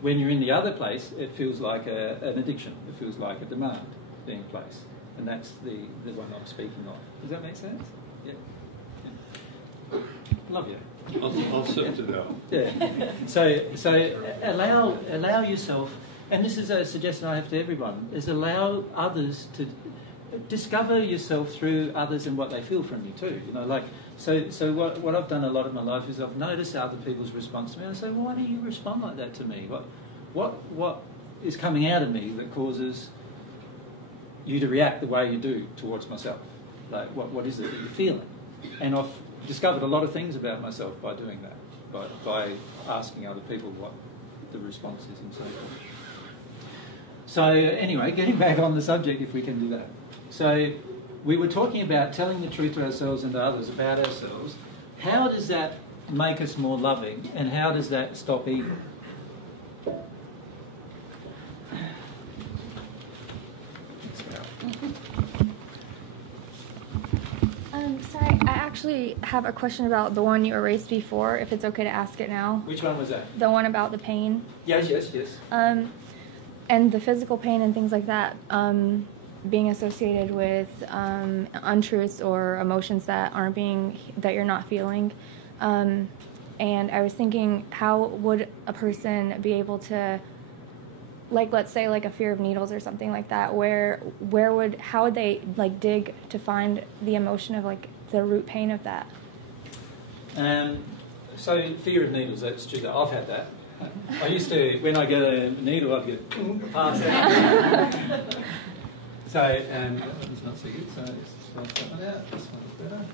When you're in the other place, it feels like an addiction. It feels like a demand being placed. And that's the one I'm speaking of. Does that make sense? Yeah. Love you. I'll sift it out. Yeah. So allow yourself, and this is a suggestion I have to everyone, is allow others to discover yourself through others and what they feel from you too. So what I've done a lot of my life is I've noticed other people's response to me, and I say, well, why do you respond like that to me? What is coming out of me that causes you to react the way you do towards myself? Like, what is it that you're feeling? And I've discovered a lot of things about myself by doing that, by asking other people what the response is and so forth. So anyway, getting back on the subject, if we can do that. So we were talking about telling the truth to ourselves and to others about ourselves. How does that make us more loving, and how does that stop evil? Sorry, I actually have a question about the one you erased before, if it's okay to ask it now. Which one was that? The one about the pain. Yes. And the physical pain and things like that being associated with untruths or emotions that you're not feeling. And I was thinking, how would a person be able to, like, let's say like a fear of needles or something like that, how would they like dig to find the emotion of like the root pain of that? So fear of needles, that's true. I've had that. I used to, when I get a needle, I'd get past that. So, that one's not so good, so let's swap that one out. This one's better.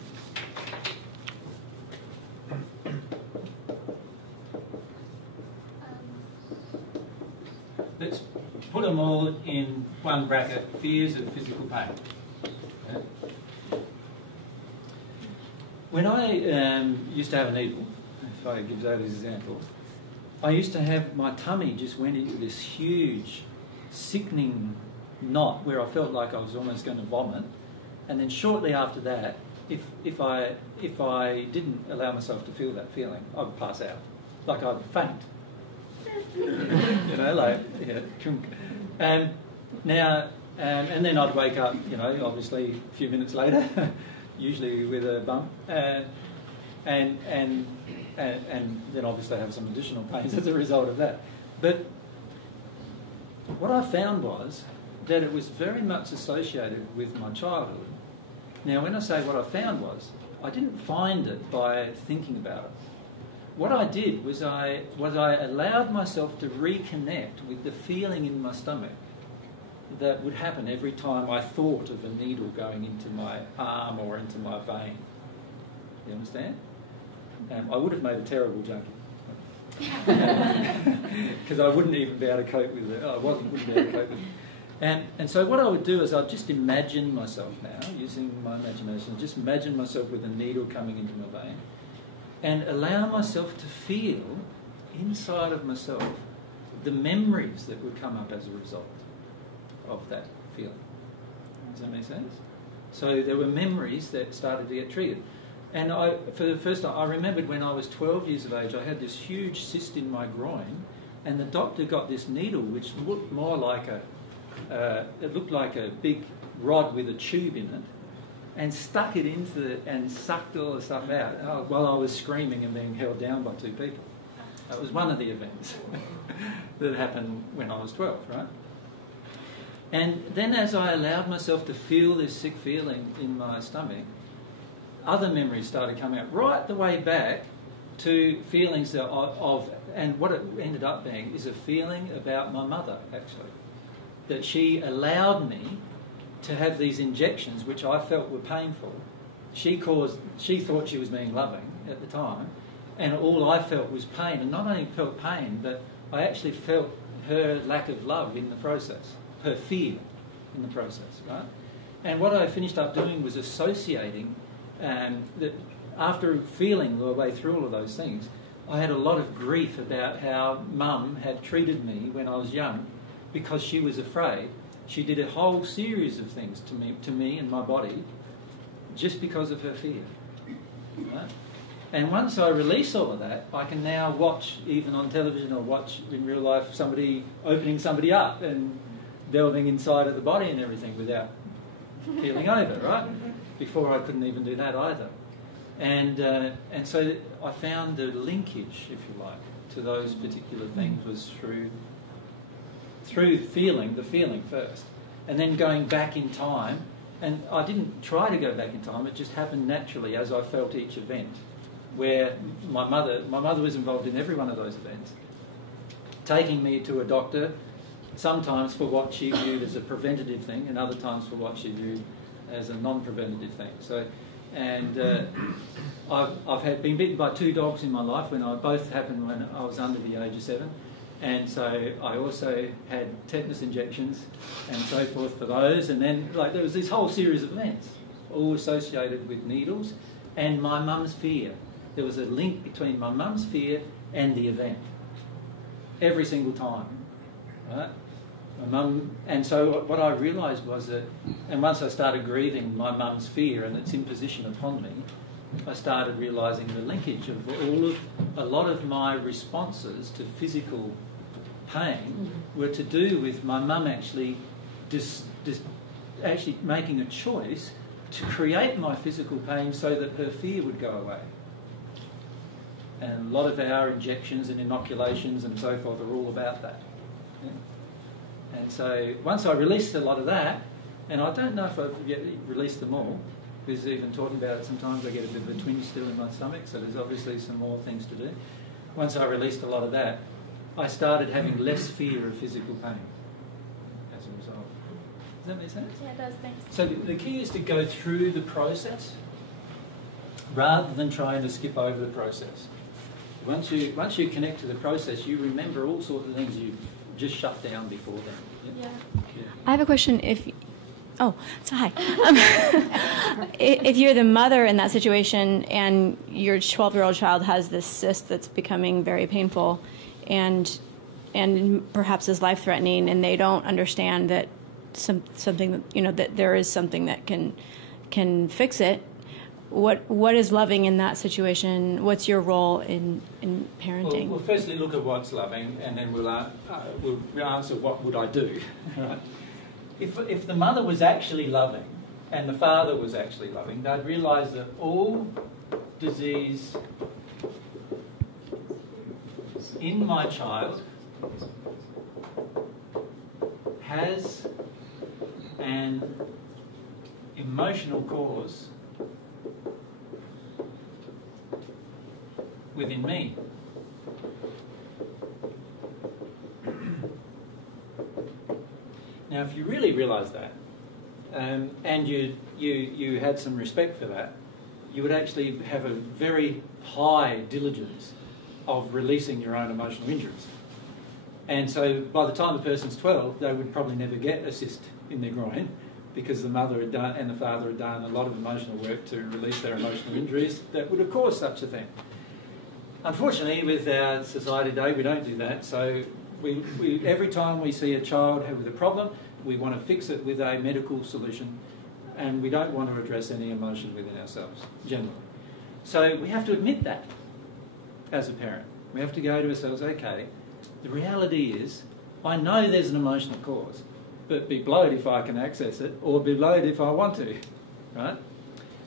Let's put them all in one bracket, fears of physical pain. Okay. When I used to have a needle, if I give that as an example, I used to have, my tummy just went into this huge, sickening knot where I felt like I was almost going to vomit. And then shortly after that, if I didn't allow myself to feel that feeling, I'd pass out. Like I'd faint. You know, like, yeah, chunk. And then I'd wake up, you know, obviously a few minutes later, usually with a bump, and then obviously have some additional pains as a result of that. But what I found was that it was very much associated with my childhood. Now, when I say what I found was, I didn't find it by thinking about it. What I did was I allowed myself to reconnect with the feeling in my stomach that would happen every time I thought of a needle going into my arm or into my vein. You understand? I would have made a terrible junkie. Because I wouldn't even be able to cope with it. I wouldn't be able to cope with it. And so what I would do is I'd just imagine myself now, using my imagination, just imagine myself with a needle coming into my vein, and allow myself to feel inside of myself the memories that would come up as a result of that feeling. Does that make sense? So there were memories that started to get triggered. And for the first time, I remembered when I was 12 years of age, I had this huge cyst in my groin, and the doctor got this needle which looked more like it looked like a big rod with a tube in it, and stuck it into and sucked all the stuff out while I was screaming and being held down by two people. That was one of the events that happened when I was 12, right? And then as I allowed myself to feel this sick feeling in my stomach, other memories started coming out right the way back to feelings of and what it ended up being is a feeling about my mother, actually. That she allowed me to have these injections which I felt were painful. She thought she was being loving at the time, and all I felt was pain. And not only felt pain, but I actually felt her lack of love in the process, her fear in the process, right? And what I finished up doing was associating that after feeling the way through all of those things, I had a lot of grief about how Mum had treated me when I was young because she was afraid. She did a whole series of things to me and my body just because of her fear. Right? And once I release all of that, I can now watch, even on television or watch in real life, somebody opening somebody up and delving inside of the body and everything without keeling over, right? Before I couldn't even do that either. And so I found the linkage, if you like, to those particular things was through feeling the feeling first, and then going back in time. And I didn't try to go back in time, it just happened naturally as I felt each event, where my mother was involved in every one of those events, taking me to a doctor, sometimes for what she viewed as a preventative thing, and other times for what she viewed as a non-preventative thing. So, and I've been bitten by 2 dogs in my life. Both happened when I was under the age of 7. And so I also had tetanus injections and so forth for those. And then there was this whole series of events, all associated with needles and my mum's fear. There was a link between my mum's fear and the event. Every single time. Right? My mum, and so what I realised was that, and once I started grieving my mum's fear and its imposition upon me, I started realising the linkage of a lot of my responses to physical pain were to do with my mum actually actually making a choice to create my physical pain so that her fear would go away. And a lot of our injections and inoculations and so forth are all about that. Yeah? And so once I released a lot of that, and I don't know if I've yet released them all, because even talking about it sometimes I get a bit of a twinge still in my stomach, so there's obviously some more things to do. Once I released a lot of that, I started having less fear of physical pain as a result. Does that make sense? Yeah, it does. Thanks. So the key is to go through the process rather than trying to skip over the process. Once you connect to the process, you remember all sorts of things you just shut down before then. Yeah. I have a question. Hi. If you're the mother in that situation and your 12-year-old child has this cyst that's becoming very painful and perhaps is life-threatening, and they don't understand that something, that there is something that can fix it, what is loving in that situation? What's your role in parenting? Well, firstly look at what's loving, and then we'll answer what would I do. Right? If the mother was actually loving and the father was actually loving, they'd realise that all disease in my child has an emotional cause within me. Now, if you really realise that, and you had some respect for that, you would actually have a very high diligence of releasing your own emotional injuries. And so by the time the person's 12, they would probably never get a cyst in their groin, because the mother had done and the father had done a lot of emotional work to release their emotional injuries that would have caused such a thing. Unfortunately, with our society today, we don't do that. So we every time we see a child with a problem, we want to fix it with a medical solution, and we don't want to address any emotion within ourselves, generally. So we have to admit that as a parent. We have to go to ourselves, okay, the reality is, I know there's an emotional cause, but be blowed if I can access it, or be blowed if I want to, right?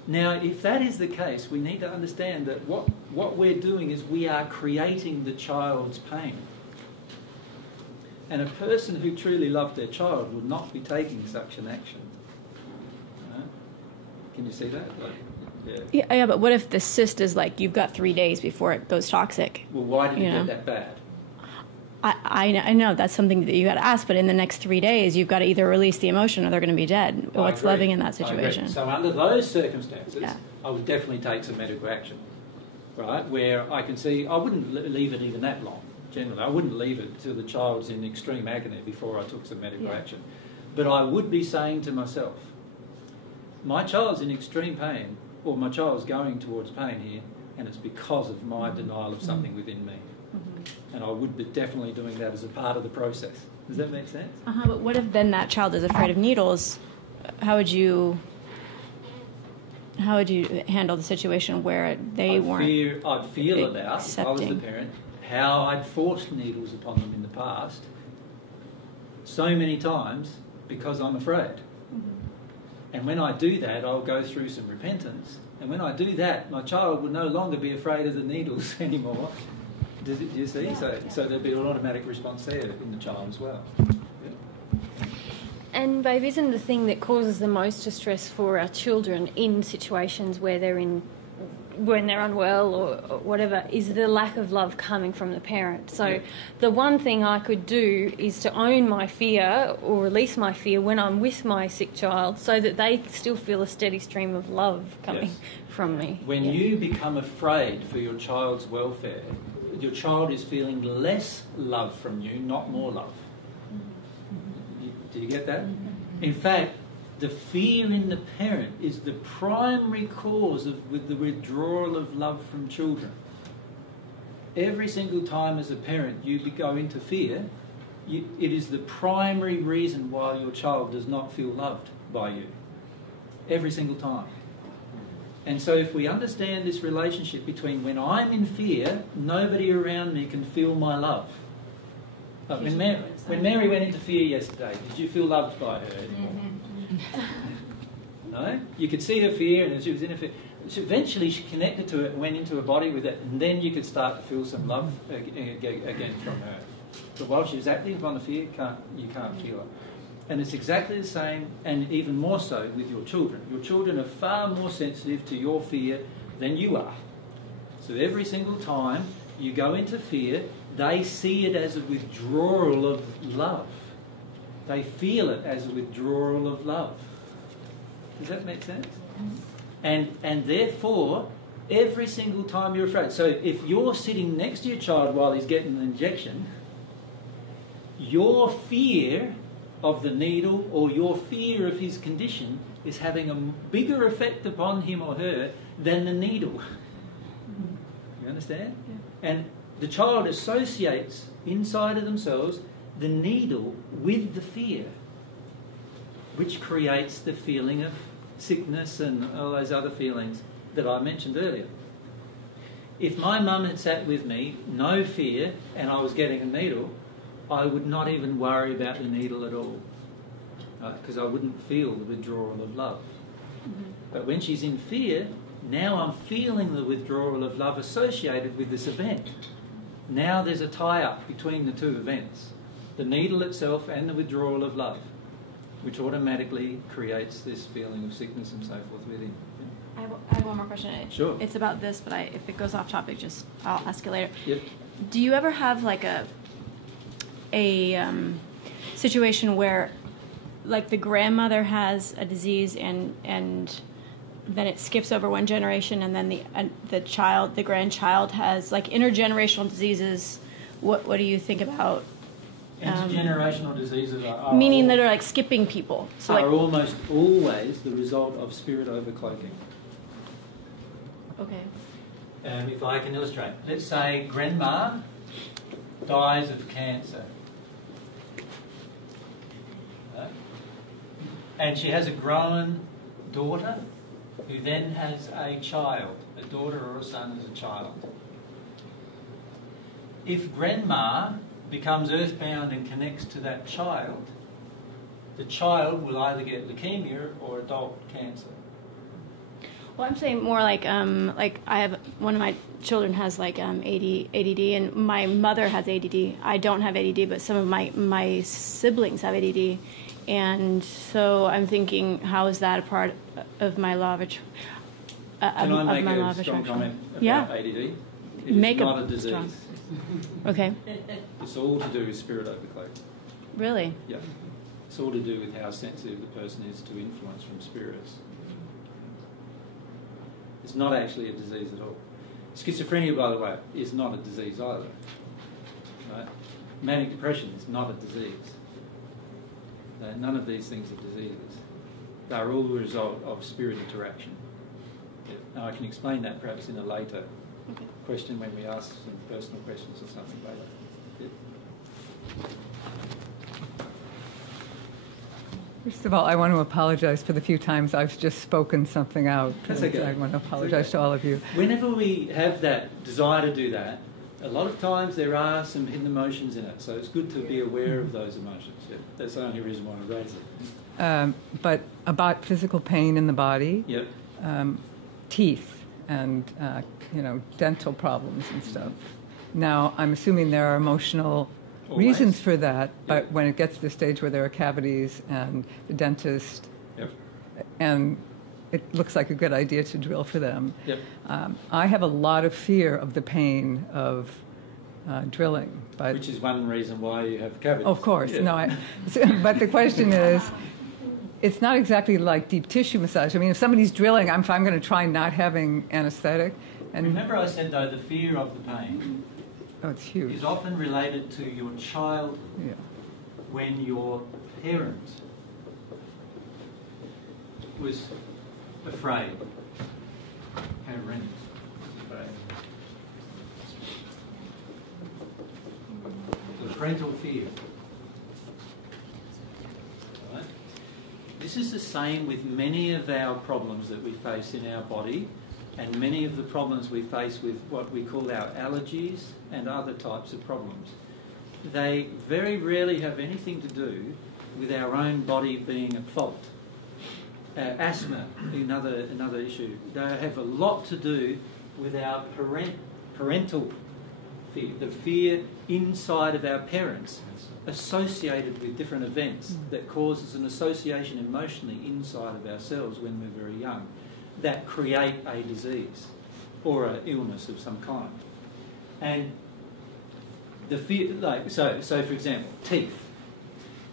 Now, if that is the case, we need to understand that what we're doing is we are creating the child's pain. And a person who truly loved their child would not be taking such an action. Right? Can you see that? Yeah, but what if the cyst is like you've got 3 days before it goes toxic? Well, why did it get that bad? I know that's something that you got to ask, but in the next 3 days, you've got to either release the emotion or they're going to be dead. What's loving in that situation? So under those circumstances, I would definitely take some medical action, right? Where I can see, I wouldn't leave it even that long, generally. I wouldn't leave it till the child's in extreme agony before I took some medical action. But I would be saying to myself, my child's in extreme pain, or my child's going towards pain here, and it's because of my denial of something within me. And I would be definitely doing that as a part of the process. Does that make sense? But what if then that child is afraid of needles? How would you handle the situation where they weren't I'd feel about, if I was the accepting? parent, how I'd forced needles upon them in the past so many times because I'm afraid. And when I do that, I'll go through some repentance. And when I do that, my child will no longer be afraid of the needles anymore. Do you see? Yeah. So there'll be an automatic response there in the child as well. And babe, isn't the thing that causes the most distress for our children in situations where when they're unwell or whatever, is the lack of love coming from the parent? So the one thing I could do is to own my fear or release my fear when I'm with my sick child, so that they still feel a steady stream of love coming from me. When you become afraid for your child's welfare, your child is feeling less love from you, not more love. Do you get that? In fact, the fear in the parent is the primary cause of the withdrawal of love from children. Every single time as a parent you go into fear, it is the primary reason why your child does not feel loved by you. Every single time. And so if we understand this relationship between when I'm in fear, nobody around me can feel my love. But when Mary went into fear yesterday, did you feel loved by her anymore? No? You could see her fear, and she was in her fear. So eventually she connected to it and went into her body with it, and then you could start to feel some love again from her. But while she was acting upon the fear, you can't feel it. And it's exactly the same, and even more so with your children. Your children are far more sensitive to your fear than you are. So every single time you go into fear, they see it as a withdrawal of love. They feel it as a withdrawal of love. Does that make sense? And therefore, every single time you're afraid. So if you're sitting next to your child while he's getting an injection, your fear of the needle or your fear of his condition is having a bigger effect upon him or her than the needle. You understand? Yeah. And the child associates inside of themselves the needle with the fear, which creates the feeling of sickness and all those other feelings that I mentioned earlier. If my mum had sat with me, no fear, and I was getting a needle, I would not even worry about the needle at all, because I wouldn't feel the withdrawal of love. But when she's in fear, now I'm feeling the withdrawal of love associated with this event. Now there's a tie-up between the two events, the needle itself and the withdrawal of love, which automatically creates this feeling of sickness and so forth within. I have one more question. Sure. It's about this, but if it goes off topic, I'll ask it later. Yep. Do you ever have like a situation where, like, the grandmother has a disease and then it skips over one generation, and then the grandchild has like intergenerational diseases? What do you think about? Intergenerational diseases are meaning that are like skipping people. So are like, almost always the result of spirit overcloaking. okay. If I can illustrate, let's say grandma dies of cancer. And she has a grown daughter who then has a child, a daughter or a son as a child. If grandma becomes earthbound and connects to that child, the child will either get leukemia or adult cancer. Well, I'm saying more like I have one of my children has like ADD, and my mother has ADD. I don't have ADD, but some of my siblings have ADD, and so I'm thinking, how is that a part of my law of attraction? Can I make a strong comment about ADD? It is not a disease. Okay. It's all to do with spirit overcloak. Really? Yeah. It's all to do with how sensitive the person is to influence from spirits. It's not actually a disease at all. Schizophrenia, by the way, is not a disease either. Right? Manic depression is not a disease. None of these things are diseases. They're all the result of spirit interaction. Yeah. Now, I can explain that perhaps in a later question when we ask some personal questions or something later. Yeah. First of all, I want to apologize for the few times I've just spoken something out. That's okay. I want to apologize to all of you. Whenever we have that desire to do that, a lot of times there are some hidden emotions in it, so it's good to be aware of those emotions. Yeah. That's the only reason why I raise it. But about physical pain in the body, yep. Teeth, and dental problems and stuff. Now, I'm assuming there are emotional reasons for that, but when it gets to the stage where there are cavities and the dentist, and it looks like a good idea to drill for them. Yep. I have a lot of fear of the pain of drilling. But which is one reason why you have cavities. Of course. Yeah. No, but the question is, it's not exactly like deep tissue massage. I mean, if somebody's drilling, I'm going to try not having anesthetic. And remember I said, though, the fear of the pain it's huge. Is often related to your child when your parent was afraid. Parent was afraid. The parental fear. Right? This is the same with many of our problems that we face in our body, and many of the problems we face with what we call our allergies and other types of problems. They very rarely have anything to do with our own body being at fault. Asthma, another issue. They have a lot to do with our parental fear, the fear inside of our parents associated with different events that causes an association emotionally inside of ourselves when we're very young that create a disease or an illness of some kind. And the fear, so for example, teeth.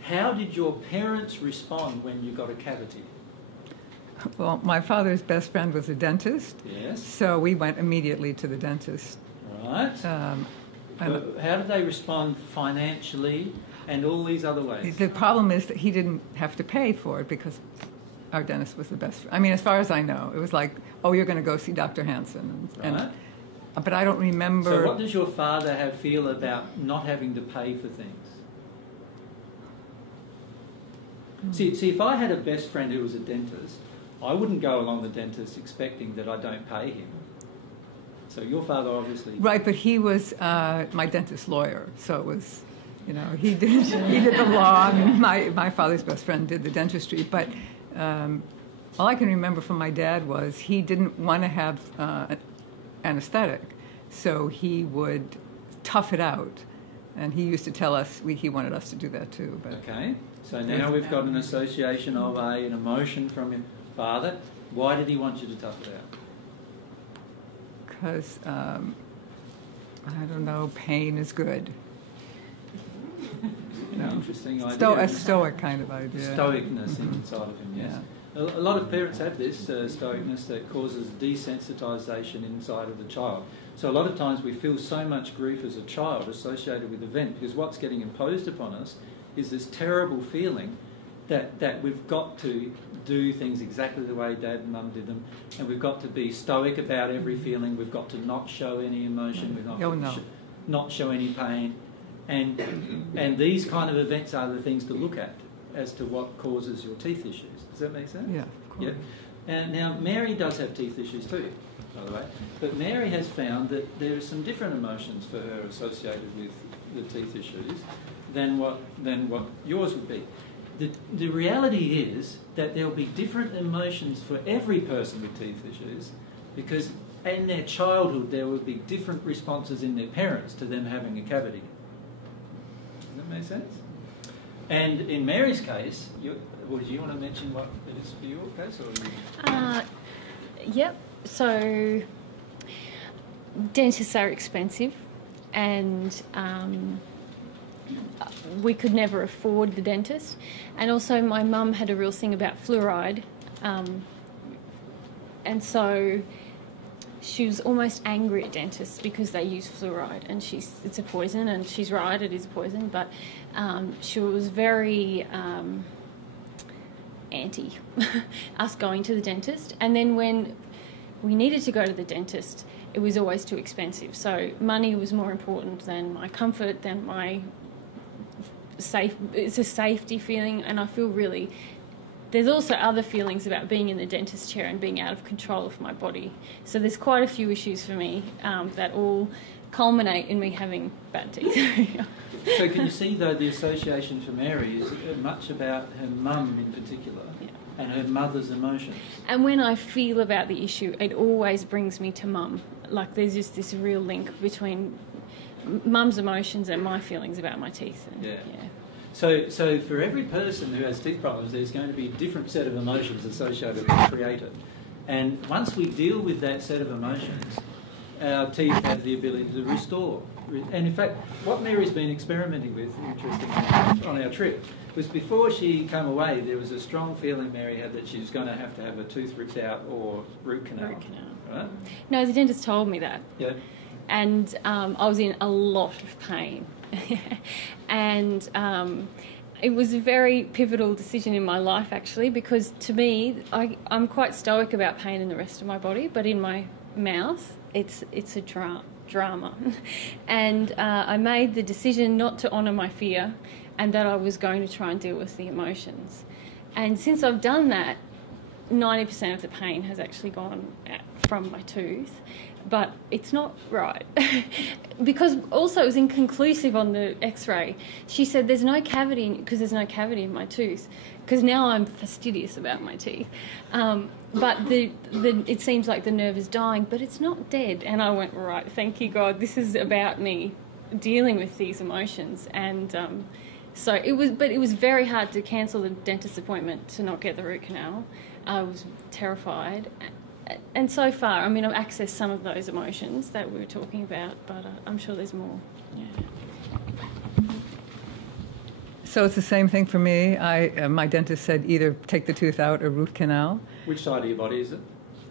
how did your parents respond when you got a cavity? Well, my father's best friend was a dentist. Yes. So we went immediately to the dentist. Right. How did they respond financially and all these other ways? The problem is that he didn't have to pay for it because our dentist was the best friend. I mean, as far as I know, it was like, oh, you're going to go see Dr. Hansen. Right. But I don't remember. So what does your father feel about not having to pay for things? See, if I had a best friend who was a dentist, I wouldn't go along the dentist expecting that I don't pay him. So your father obviously... Right, but he was my dentist lawyer, so it was, you know, he did the law, and my father's best friend did the dentistry. But all I can remember from my dad was he didn't want to have anesthetic, so he would tough it out. And he used to tell us he wanted us to do that too. But okay, so now we've got an association of an emotion from your father. Why did he want you to tough it out? Because, I don't know, pain is good. You know, interesting idea. A stoic kind of idea. Stoicness inside of him, yes. Yeah. A lot of parents have this stoicness that causes desensitization inside of the child. So a lot of times we feel so much grief as a child associated with the event because what's getting imposed upon us is this terrible feeling that we've got to do things exactly the way Dad and Mum did them, and we've got to be stoic about every feeling, we've got to not show any emotion, we've got to not show any pain, and these kind of events are the things to look at as to what causes your teeth issues. Does that make sense? Yeah, of course. Yeah. And now Mary does have teeth issues too, by the way, but Mary has found that there are some different emotions for her associated with the teeth issues than what yours would be. The reality is that there will be different emotions for every person with teeth issues because in their childhood there will be different responses in their parents to them having a cavity. Does that make sense? And in Mary's case, do you want to mention what it is for your case? Or Yep. So dentists are expensive and we could never afford the dentist. And also my mum had a real thing about fluoride. And so she was almost angry at dentists because they use fluoride and it's a poison, and she's right, it is a poison, but she was very anti us going to the dentist. And then when we needed to go to the dentist, it was always too expensive. So money was more important than my comfort, than my it's a safety feeling, and I feel really... There's also other feelings about being in the dentist chair and being out of control of my body. So there's quite a few issues for me that all culminate in me having bad teeth. So can you see, though, the association for Mary is much about her mum in particular and her mother's emotions? And when I feel about the issue, it always brings me to mum. Like there's just this real link between mum's emotions and my feelings about my teeth. And, yeah. So for every person who has teeth problems, there's going to be a different set of emotions associated with the Creator. And once we deal with that set of emotions, our teeth have the ability to restore. And in fact, what Mary's been experimenting with, interestingly, on our trip, was before she came away, there was a strong feeling Mary had that she was going to have a tooth ripped out or root canal. Right? No, the dentist told me that. Yeah. And I was in a lot of pain. And it was a very pivotal decision in my life, actually, because to me, I'm quite stoic about pain in the rest of my body, but in my mouth, it's a drama. And I made the decision not to honour my fear and that I was going to try and deal with the emotions. And since I've done that, 90% of the pain has actually gone from my tooth, but it's not right. Because also it was inconclusive on the x-ray. She said there's no cavity, because there's no cavity in my tooth, because now I'm fastidious about my teeth. But it seems like the nerve is dying, but it's not dead. And I went, right, thank you, God, this is about me dealing with these emotions. And so it was very hard to cancel the dentist appointment to not get the root canal. I was terrified. And so far, I mean, I've accessed some of those emotions that we were talking about, but I'm sure there's more. Yeah. So it's the same thing for me. My dentist said either take the tooth out or root canal. Which side of your body is it?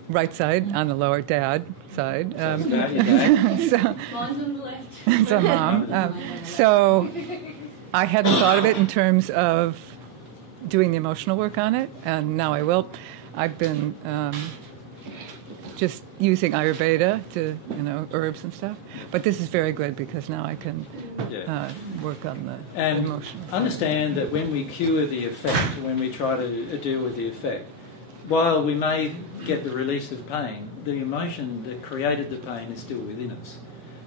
Right side, on the lower dad side. So it's dad, your dad. So, Mine's on the left. so mom. So I hadn't thought of it in terms of doing the emotional work on it, and now I will. I've been just using Ayurveda to, herbs and stuff. But this is very good because now I can work on the emotions. Understand that when we cure the effect, when we try to deal with the effect, while we may get the release of pain, the emotion that created the pain is still within us.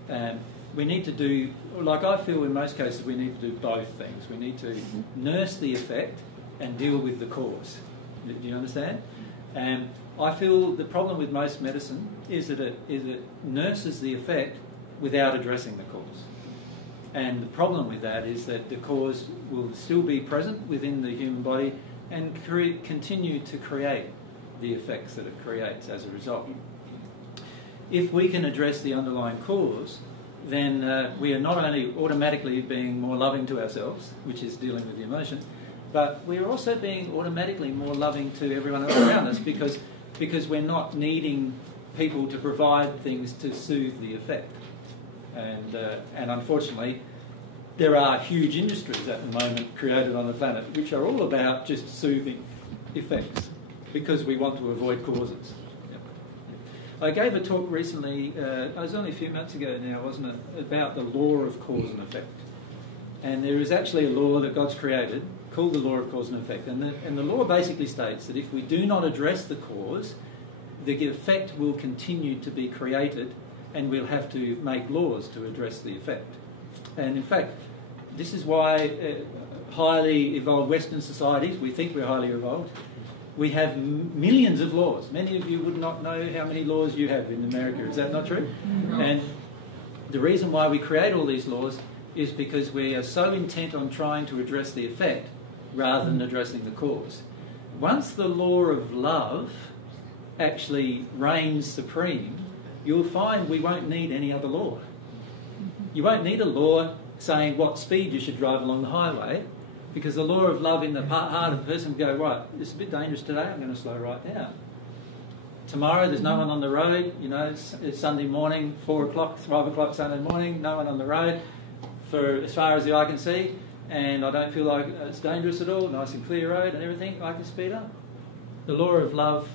And we need to do, like I feel in most cases, we need to do both things. We need to nurse the effect and deal with the cause. Do you understand? And I feel the problem with most medicine is that it nurses the effect without addressing the cause. And the problem with that is that the cause will still be present within the human body and continue to create the effects that it creates as a result. If we can address the underlying cause, then we are not only automatically being more loving to ourselves, which is dealing with the emotion, but we are also being automatically more loving to everyone else around us because we're not needing people to provide things to soothe the effect. And unfortunately, there are huge industries at the moment created on the planet which are all about just soothing effects because we want to avoid causes. I gave a talk recently, it was only a few months ago now, wasn't it, about the law of cause and effect. And there is actually a law that God's created called the law of cause and effect. And the law basically states that if we do not address the cause, the effect will continue to be created and we'll have to make laws to address the effect. And in fact, this is why highly evolved Western societies, we think we're highly evolved, we have millions of laws. Many of you would not know how many laws you have in America. Is that not true? No. And the reason why we create all these laws is because we are so intent on trying to address the effect rather than addressing the cause. Once the law of love actually reigns supreme, you'll find we won't need any other law. You won't need a law saying what speed you should drive along the highway, because the law of love in the heart of the person will go, right, it's a bit dangerous today, I'm going to slow right down. Tomorrow there's no one on the road, it's Sunday morning, 4 o'clock, 5 o'clock Sunday morning, no one on the road for as far as the eye can see, and I don't feel like it's dangerous at all, nice and clear road and everything, I can speed up. The law of love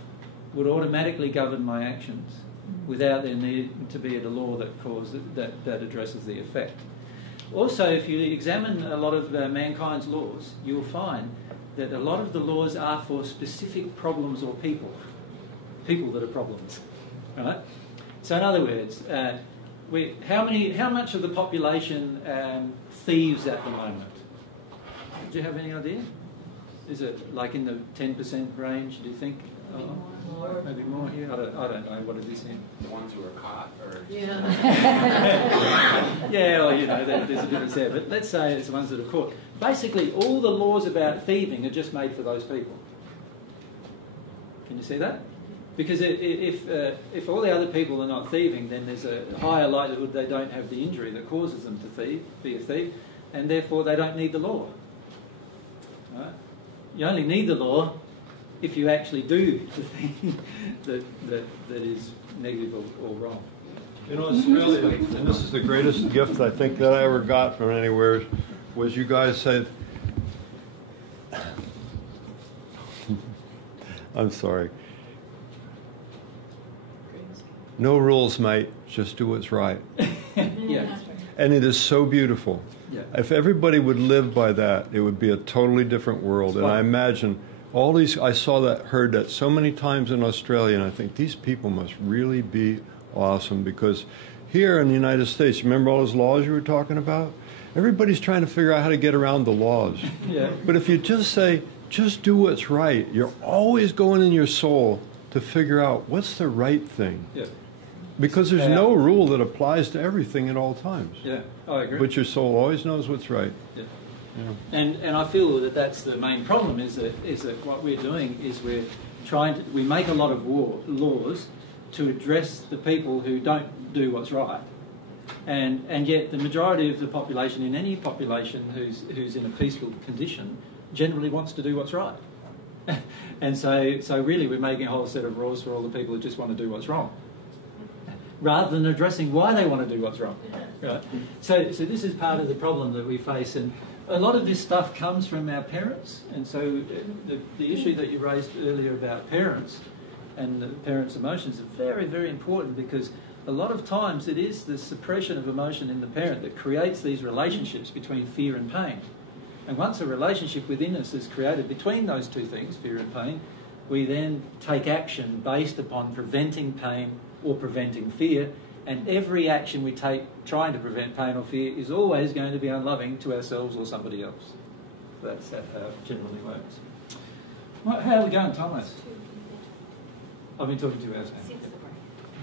would automatically govern my actions without there needing to be a law that addresses the effect. Also, if you examine a lot of mankind's laws, you'll find that a lot of the laws are for specific problems or people that are problems. Right? So, in other words, how much of the population thieves at the moment? Do you have any idea? Is it like in the 10% range? Do you think? Maybe more here. I don't know what it is here. The ones who are caught, or yeah, well, there's a difference there. But let's say it's the ones that are caught. Basically, all the laws about thieving are just made for those people. Can you see that? Because if all the other people are not thieving, then there's a higher likelihood they don't have the injury that causes them to be a thief, and therefore they don't need the law. Right? You only need the law if you actually do the thing that is negative or wrong. It's really, and this is the greatest gift I think that I ever got from anywhere, was you guys said, I'm sorry, no rules, mate, just do what's right. Yeah. And it is so beautiful. Yeah. If everybody would live by that, it would be a totally different world. And I imagine all these, I heard that so many times in Australia, and I think these people must really be awesome, because here in the United States, remember all those laws you were talking about? Everybody's trying to figure out how to get around the laws. Yeah. But if you just say, just do what's right, you're always going in your soul to figure out what's the right thing. Yeah. Because there's no rule that applies to everything at all times. Yeah, I agree. But your soul always knows what's right. Yeah. Yeah. And I feel that that's the main problem, is that what we're doing is we make a lot of laws to address the people who don't do what's right, And yet the majority of the population, in any population who's in a peaceful condition, generally wants to do what's right. And so really we're making a whole set of rules for all the people who just want to do what's wrong, rather than addressing why they want to do what's wrong. Right? So this is part of the problem that we face, and a lot of this stuff comes from our parents. And so the issue that you raised earlier about parents and the parents' emotions is very, very important, because a lot of times it is the suppression of emotion in the parent that creates these relationships between fear and pain. And once a relationship within us is created between those two things, fear and pain, we then take action based upon preventing pain or preventing fear. And every action we take trying to prevent pain or fear is always going to be unloving to ourselves or somebody else. That's how it generally works. Well, how are we going, Thomas? I've been talking 2 hours now.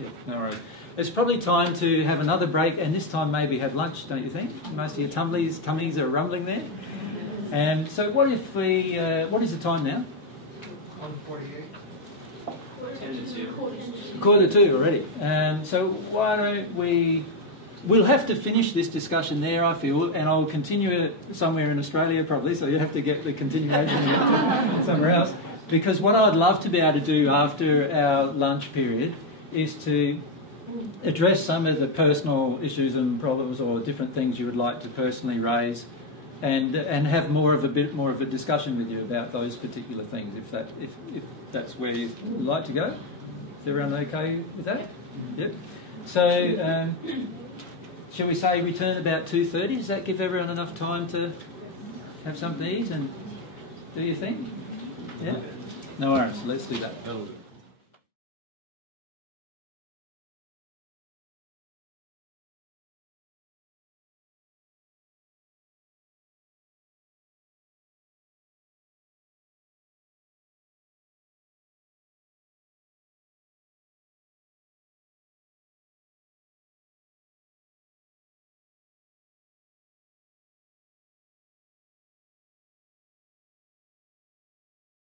Yeah, no worries. It's probably time to have another break, and this time maybe have lunch, don't you think? Most of your tummies are rumbling there. And so what if we... what is the time now? 1:48. 1:45 already. So why don't we... We'll have to finish this discussion there, I feel, and I'll continue it somewhere in Australia probably, so you have to get the continuation somewhere else. Because what I'd love to be able to do after our lunch period is to address some of the personal issues and problems or different things you would like to personally raise, and have a bit more of a discussion with you about those particular things, if that's where you'd like to go. Is everyone okay with that? Yep. So shall we say return about 2:30? Does that give everyone enough time to have something to eat and do your thing? Yeah? No worries, let's do that.